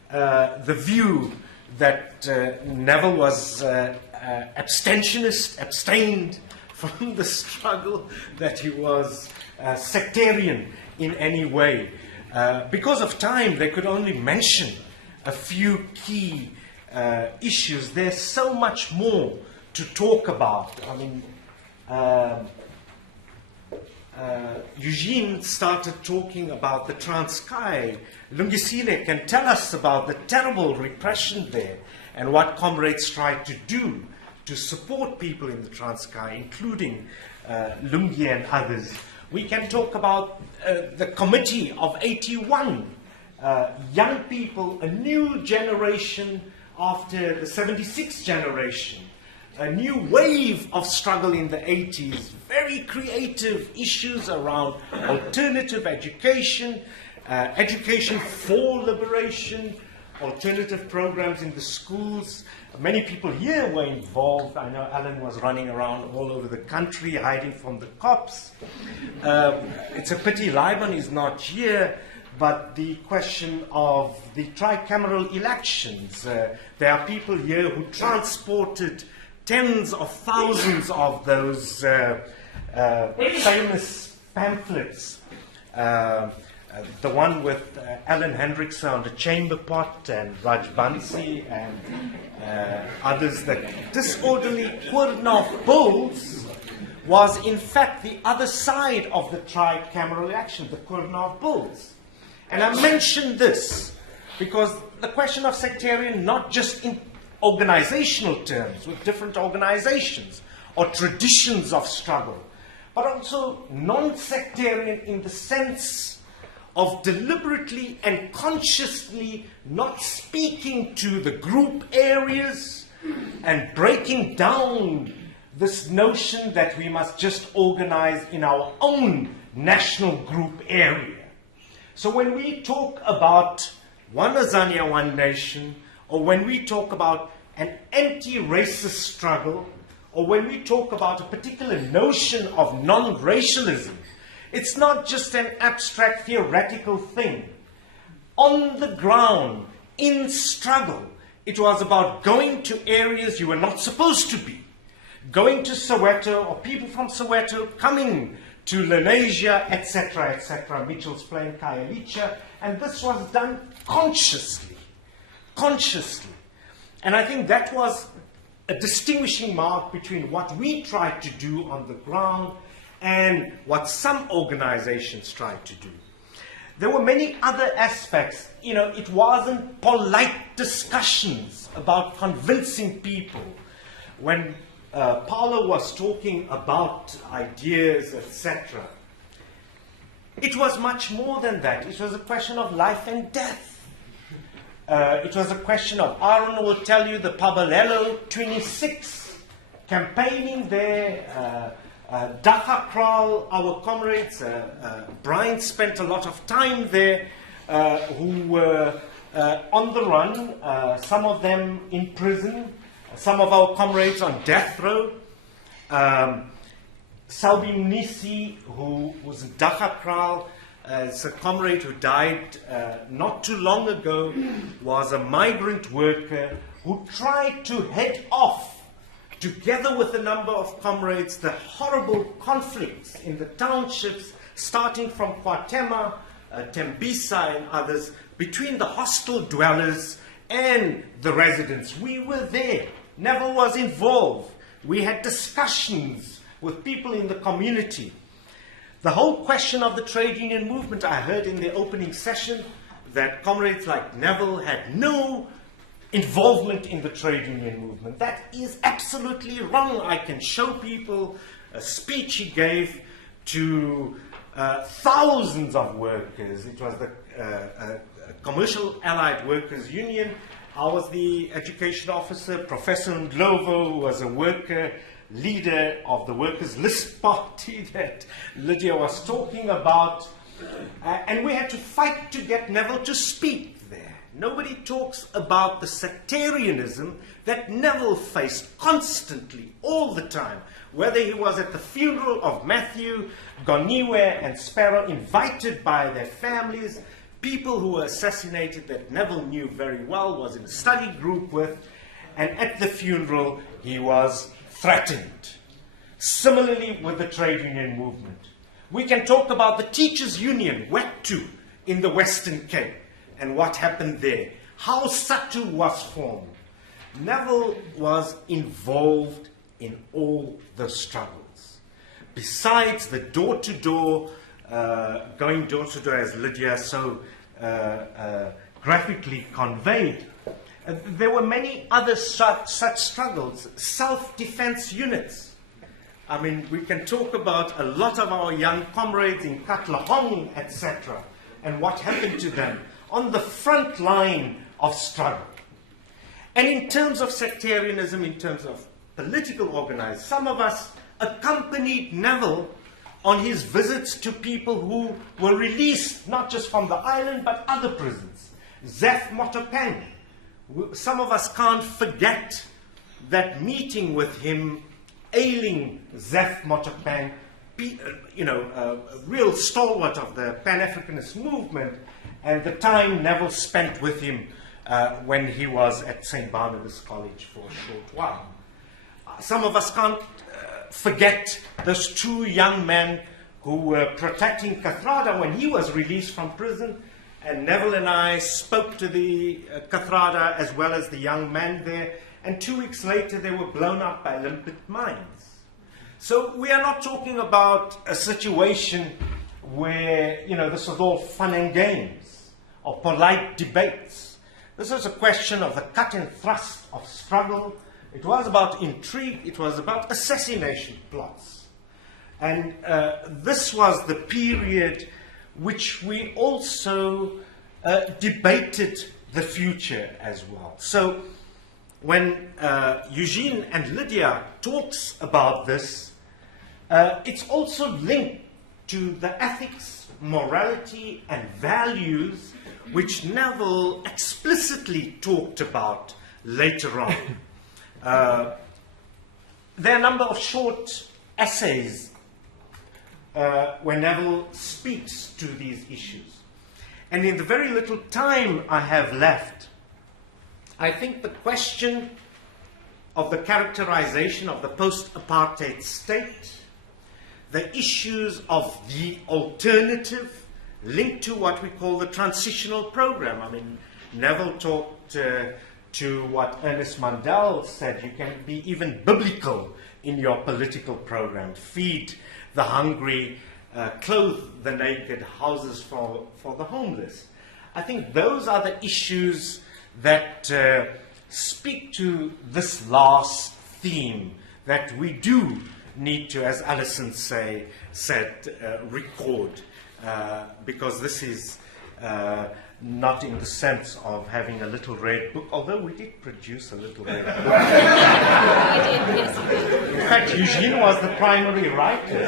the view that Neville was abstentionist, abstained from the struggle, that he was sectarian in any way. Because of time, they could only mention a few key issues. There's so much more to talk about. I mean, Eugene started talking about the Transkei. Lungisile can tell us about the terrible repression there and what comrades tried to do to support people in the Transkei, including Lungi and others. We can talk about the Committee of 81, young people, a new generation after the 76 generation, a new wave of struggle in the 80s, very creative issues around alternative education, education for liberation, alternative programs in the schools. Many people here were involved. I know Alan was running around all over the country, hiding from the cops. It's a pity Liban is not here, but the question of the tricameral elections. There are people here who transported tens of thousands of those famous pamphlets. The one with Alan Hendrickson on the chamber pot and Raj Bansi and others, that disorderly Koornov bulls was in fact the other side of the tricameral election, the Koornov bulls. And I mention this because the question of sectarian, not just in organizational terms with different organizations or traditions of struggle, but also non-sectarian in the sense of deliberately and consciously not speaking to the group areas and breaking down this notion that we must just organize in our own national group area. So when we talk about one Azania, one nation, or when we talk about an anti-racist struggle, or when we talk about a particular notion of non-racialism, it's not just an abstract theoretical thing. On the ground, in struggle, it was about going to areas you were not supposed to be. Going to Soweto, or people from Soweto coming to Lenasia, etc., etc., Mitchell's Plain, Khayelitsha, and this was done consciously. Consciously. And I think that was a distinguishing mark between what we tried to do on the ground and what some organizations tried to do. There were many other aspects. You know, it wasn't polite discussions about convincing people. When Paulo was talking about ideas, etc., it was much more than that. It was a question of life and death. It was a question of, Aaron will tell you, the Pabalelo 26, campaigning there, Dakakral, our comrades, Brian spent a lot of time there, who were on the run, some of them in prison, some of our comrades on death row. Salbi Nisi, who was in Dakakral, as a comrade who died not too long ago, was a migrant worker who tried to head off, together with a number of comrades, the horrible conflicts in the townships, starting from Kwatema, Tembisa and others, between the hostile dwellers and the residents. We were there. Neville was involved. We had discussions with people in the community. The whole question of the trade union movement, I heard in the opening session that comrades like Neville had no involvement in the trade union movement. That is absolutely wrong. I can show people a speech he gave to thousands of workers. It was the Commercial Allied Workers Union. I was the education officer. Professor Ndlovu, who was a worker, leader of the Workers' List Party that Lydia was talking about. And we had to fight to get Neville to speak there. Nobody talks about the sectarianism that Neville faced constantly, all the time. Whether he was at the funeral of Matthew, Goniwe, and Sparrow, invited by their families, people who were assassinated that Neville knew very well, was in a study group with, and at the funeral he was threatened. Similarly with the trade union movement. We can talk about the teachers' union, WECTU, in the Western Cape, and what happened there. How SATU was formed. Neville was involved in all the struggles. Besides the door-to-door, going door-to-door, as Lydia so graphically conveyed, there were many other such struggles. Self-defense units. I mean, we can talk about a lot of our young comrades in Katlehong, etc., and what happened to them on the front line of struggle. And in terms of sectarianism, in terms of political organizing, some of us accompanied Neville on his visits to people who were released, not just from the island, but other prisons. Zef Motopeng. Some of us can't forget that meeting with him, ailing Zef Motopeng, a real stalwart of the Pan-Africanist movement, and the time Neville spent with him when he was at St. Barnabas College for a short while. Some of us can't forget those two young men who were protecting Kathrada when he was released from prison, and Neville and I spoke to the Kathrada as well as the young man there, and 2 weeks later they were blown up by limpet mines. So we are not talking about a situation where, this was all fun and games or polite debates. This was a question of the cut and thrust of struggle. It was about intrigue. It was about assassination plots. And this was the period which we also debated the future as well. So when Eugene and Lydia talks about this, it's also linked to the ethics, morality, and values which Neville explicitly talked about later on. There are a number of short essays where Neville speaks to these issues. And in the very little time I have left, I think the question of the characterization of the post-apartheid state, the issues of the alternative linked to what we call the transitional program. I mean, Neville talked to what Ernest Mandel said, you can be even biblical in your political program. Feed the hungry, clothe the naked, houses for the homeless. I think those are the issues that speak to this last theme that we do need to, as Alison said, record, because this is not in the sense of having a little red book, although we did produce a little red book. In fact, Eugene was the primary writer.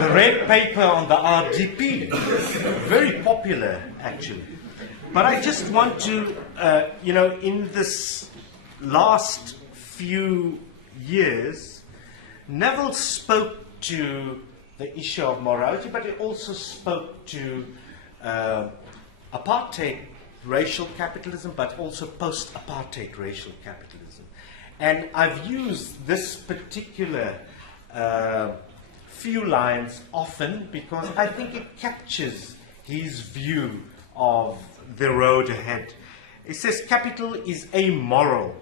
The red paper on the RDP, very popular actually. But I just want to, in this last few years, Neville spoke to the issue of morality, but he also spoke to apartheid racial capitalism, but also post-apartheid racial capitalism. And I've used this particular few lines often because I think it captures his view of the road ahead. It says, capital is amoral,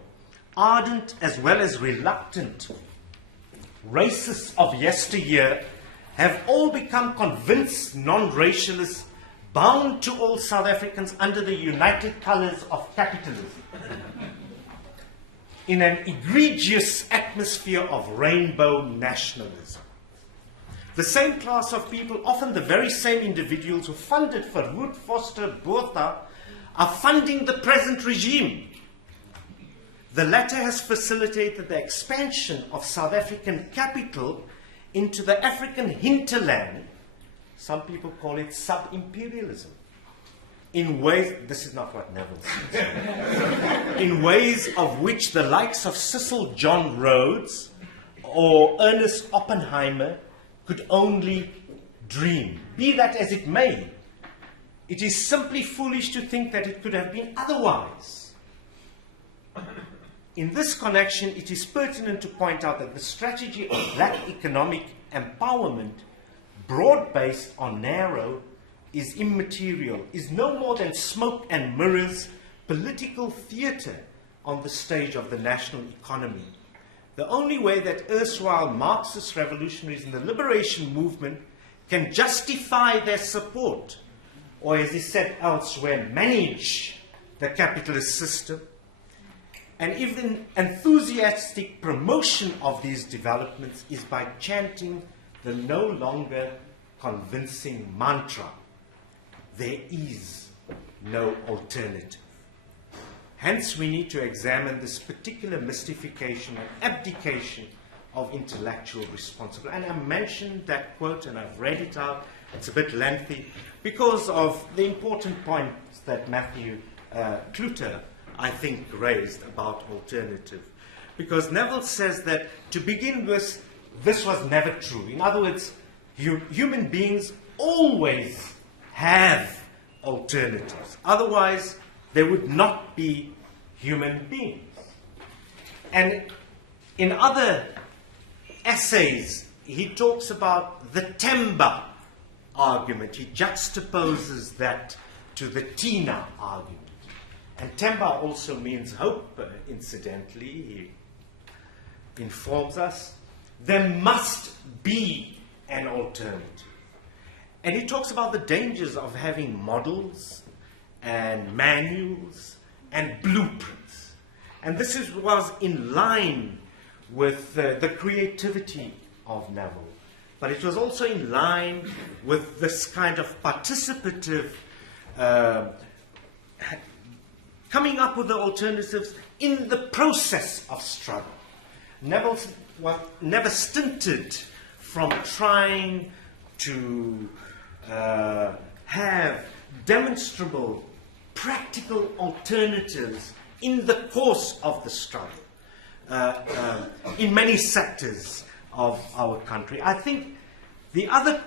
ardent as well as reluctant. Racists of yesteryear have all become convinced non-racialists bound to all South Africans under the united colours of capitalism, in an egregious atmosphere of rainbow nationalism. The same class of people, often the very same individuals who funded Verwoerd, Foster, Botha, are funding the present regime. The latter has facilitated the expansion of South African capital into the African hinterland. Some people call it sub-imperialism. In ways, this is not what Neville says, in ways of which the likes of Cecil John Rhodes or Ernest Oppenheimer could only dream. Be that as it may, it is simply foolish to think that it could have been otherwise. In this connection, it is pertinent to point out that the strategy of black economic empowerment, broad-based or narrow, is immaterial, is no more than smoke and mirrors, political theatre on the stage of the national economy. The only way that erstwhile Marxist revolutionaries in the liberation movement can justify their support, or as is said elsewhere, manage the capitalist system, and even enthusiastic promotion of these developments, is by chanting the no longer convincing mantra, there is no alternative. Hence, we need to examine this particular mystification and abdication of intellectual responsibility. And I mentioned that quote, and I've read it out. It's a bit lengthy, because of the important points that Matthew Kluter, I think, raised about alternative. Because Neville says that, to begin with, this was never true. In other words, human beings always have alternatives. Otherwise, they would not be human beings. And in other essays, he talks about the Temba argument. He juxtaposes that to the Tina argument. And Temba also means hope, incidentally. He informs us there must be an alternative. And he talks about the dangers of having models and manuals and blueprints. And this was in line with the creativity of Neville. But it was also in line with this kind of participative coming up with the alternatives in the process of struggle. Neville was never stinted from trying to have demonstrable, practical alternatives in the course of the struggle in many sectors of our country. I think the other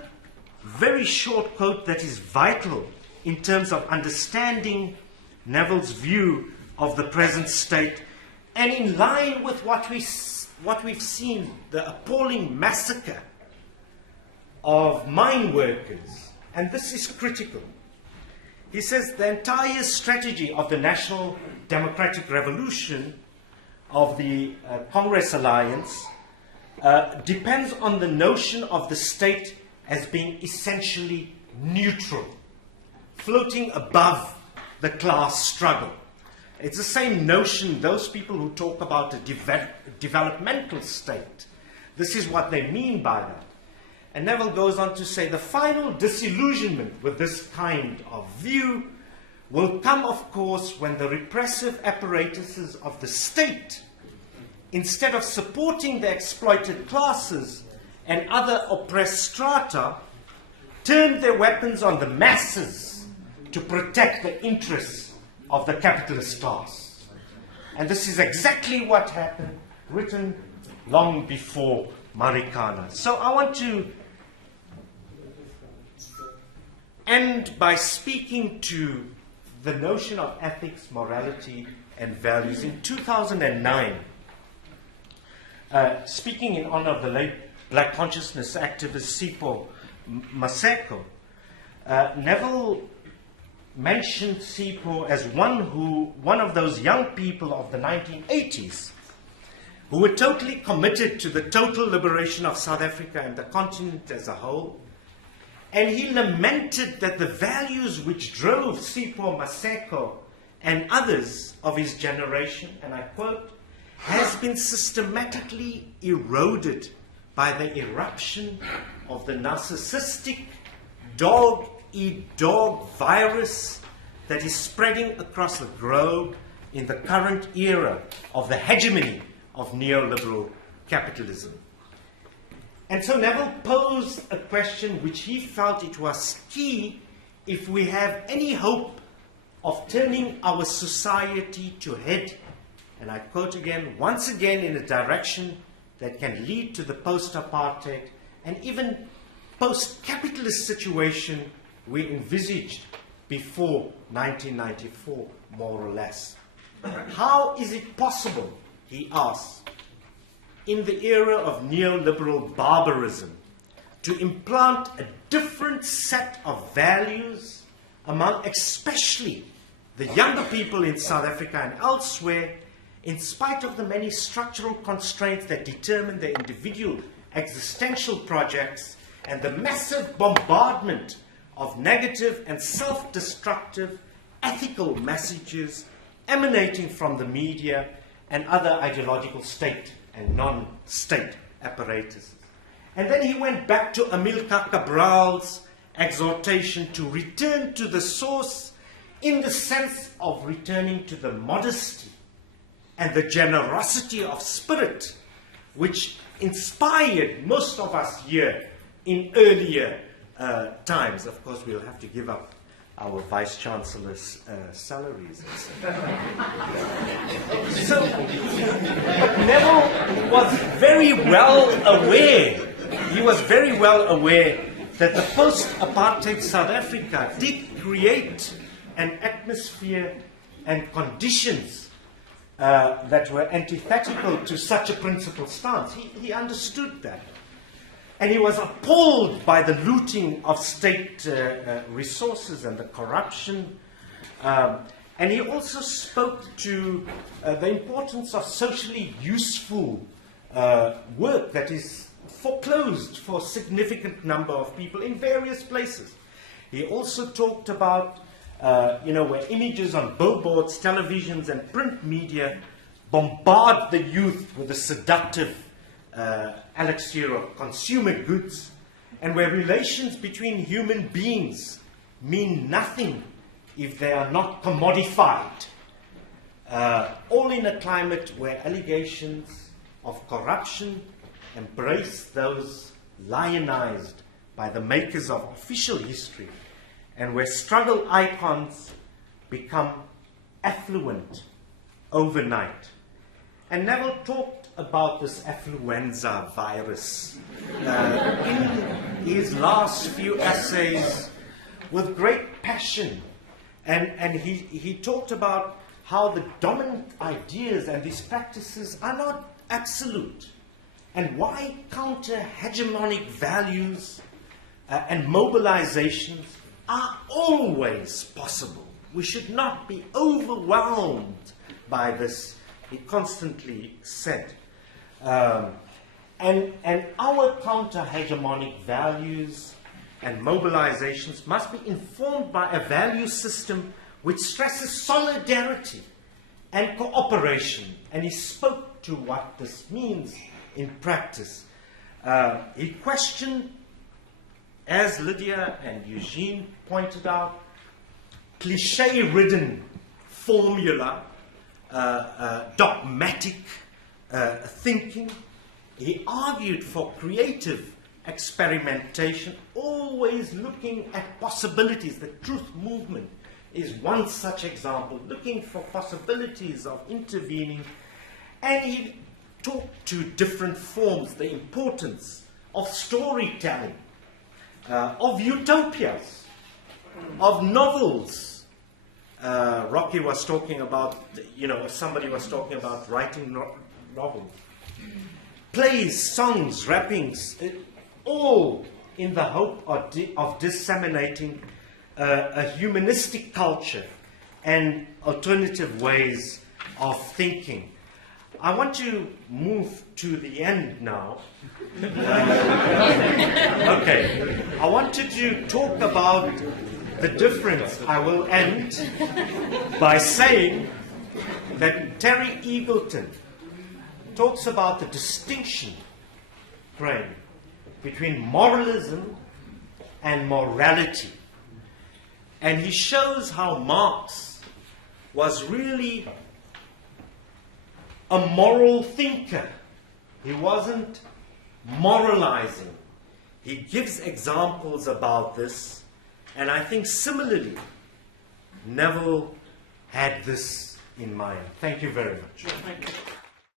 very short quote that is vital in terms of understanding Neville's view of the present state, and in line with what we've seen, the appalling massacre of mine workers, and this is critical. He says the entire strategy of the National Democratic Revolution of the Congress Alliance depends on the notion of the state as being essentially neutral, floating above the class struggle. It's the same notion, those people who talk about a developmental state, this is what they mean by that. And Neville goes on to say the final disillusionment with this kind of view will come, of course, when the repressive apparatuses of the state, instead of supporting the exploited classes and other oppressed strata, turn their weapons on the masses to protect the interests of the capitalist class. And this is exactly what happened, written long before Marikana. So I want to end by speaking to the notion of ethics, morality, and values. In 2009, speaking in honor of the late Black consciousness activist Sipho Maseko, Neville mentioned Sipho as one of those young people of the 1980s who were totally committed to the total liberation of South Africa and the continent as a whole, And he lamented that the values which drove Sipho Maseko and others of his generation, and I quote, has been systematically eroded by the eruption of the narcissistic dog-eat-dog virus that is spreading across the globe in the current era of the hegemony of neoliberal capitalism. And so Neville posed a question which he felt it was key if we have any hope of turning our society to head, and I quote again, once again in a direction that can lead to the post-apartheid and even post-capitalist situation we envisaged before 1994, more or less. How is it possible, he asked, in the era of neoliberal barbarism, to implant a different set of values among especially the younger people in South Africa and elsewhere, in spite of the many structural constraints that determine their individual existential projects and the massive bombardment of negative and self-destructive ethical messages emanating from the media and other ideological state and non-state apparatuses. And then he went back to Amilcar Cabral's exhortation to return to the source in the sense of returning to the modesty and the generosity of spirit which inspired most of us here in earlier times. Of course, we'll have to give up our Vice-Chancellor's salaries. So, but Neville was very well aware, he was very well aware that the post-apartheid South Africa did create an atmosphere and conditions that were antithetical to such a principled stance. He understood that. And he was appalled by the looting of state resources and the corruption. And he also spoke to the importance of socially useful work that is foreclosed for a significant number of people in various places. He also talked about, where images on billboards, televisions, and print media bombard the youth with a seductive elixir of consumer goods, and where relations between human beings mean nothing if they are not commodified. All in a climate where allegations of corruption embrace those lionized by the makers of official history, and where struggle icons become affluent overnight. And Neville talked about this affluenza virus in his last few essays with great passion. And he talked about how the dominant ideas and these practices are not absolute, and why counter-hegemonic values and mobilizations are always possible. We should not be overwhelmed by this, he constantly said. And our counter-hegemonic values and mobilizations must be informed by a value system which stresses solidarity and cooperation. And he spoke to what this means in practice. He questioned, as Lydia and Eugene pointed out, cliché-ridden formula, dogmatic thinking. He argued for creative experimentation, always looking at possibilities. The truth movement is one such example, looking for possibilities of intervening. And he talked to different forms, the importance of storytelling, of utopias, of novels. Rocky was talking about, somebody was talking about writing novels. Plays, songs, rappings, all in the hope of disseminating a humanistic culture and alternative ways of thinking. I want to move to the end now. Okay. I wanted to talk about the difference. I will end by saying that Terry Eagleton talks about the distinction, Graham, between moralism and morality. And he shows how Marx was really a moral thinker. He wasn't moralizing. He gives examples about this, and I think similarly, Neville had this in mind. Thank you very much. Thank you.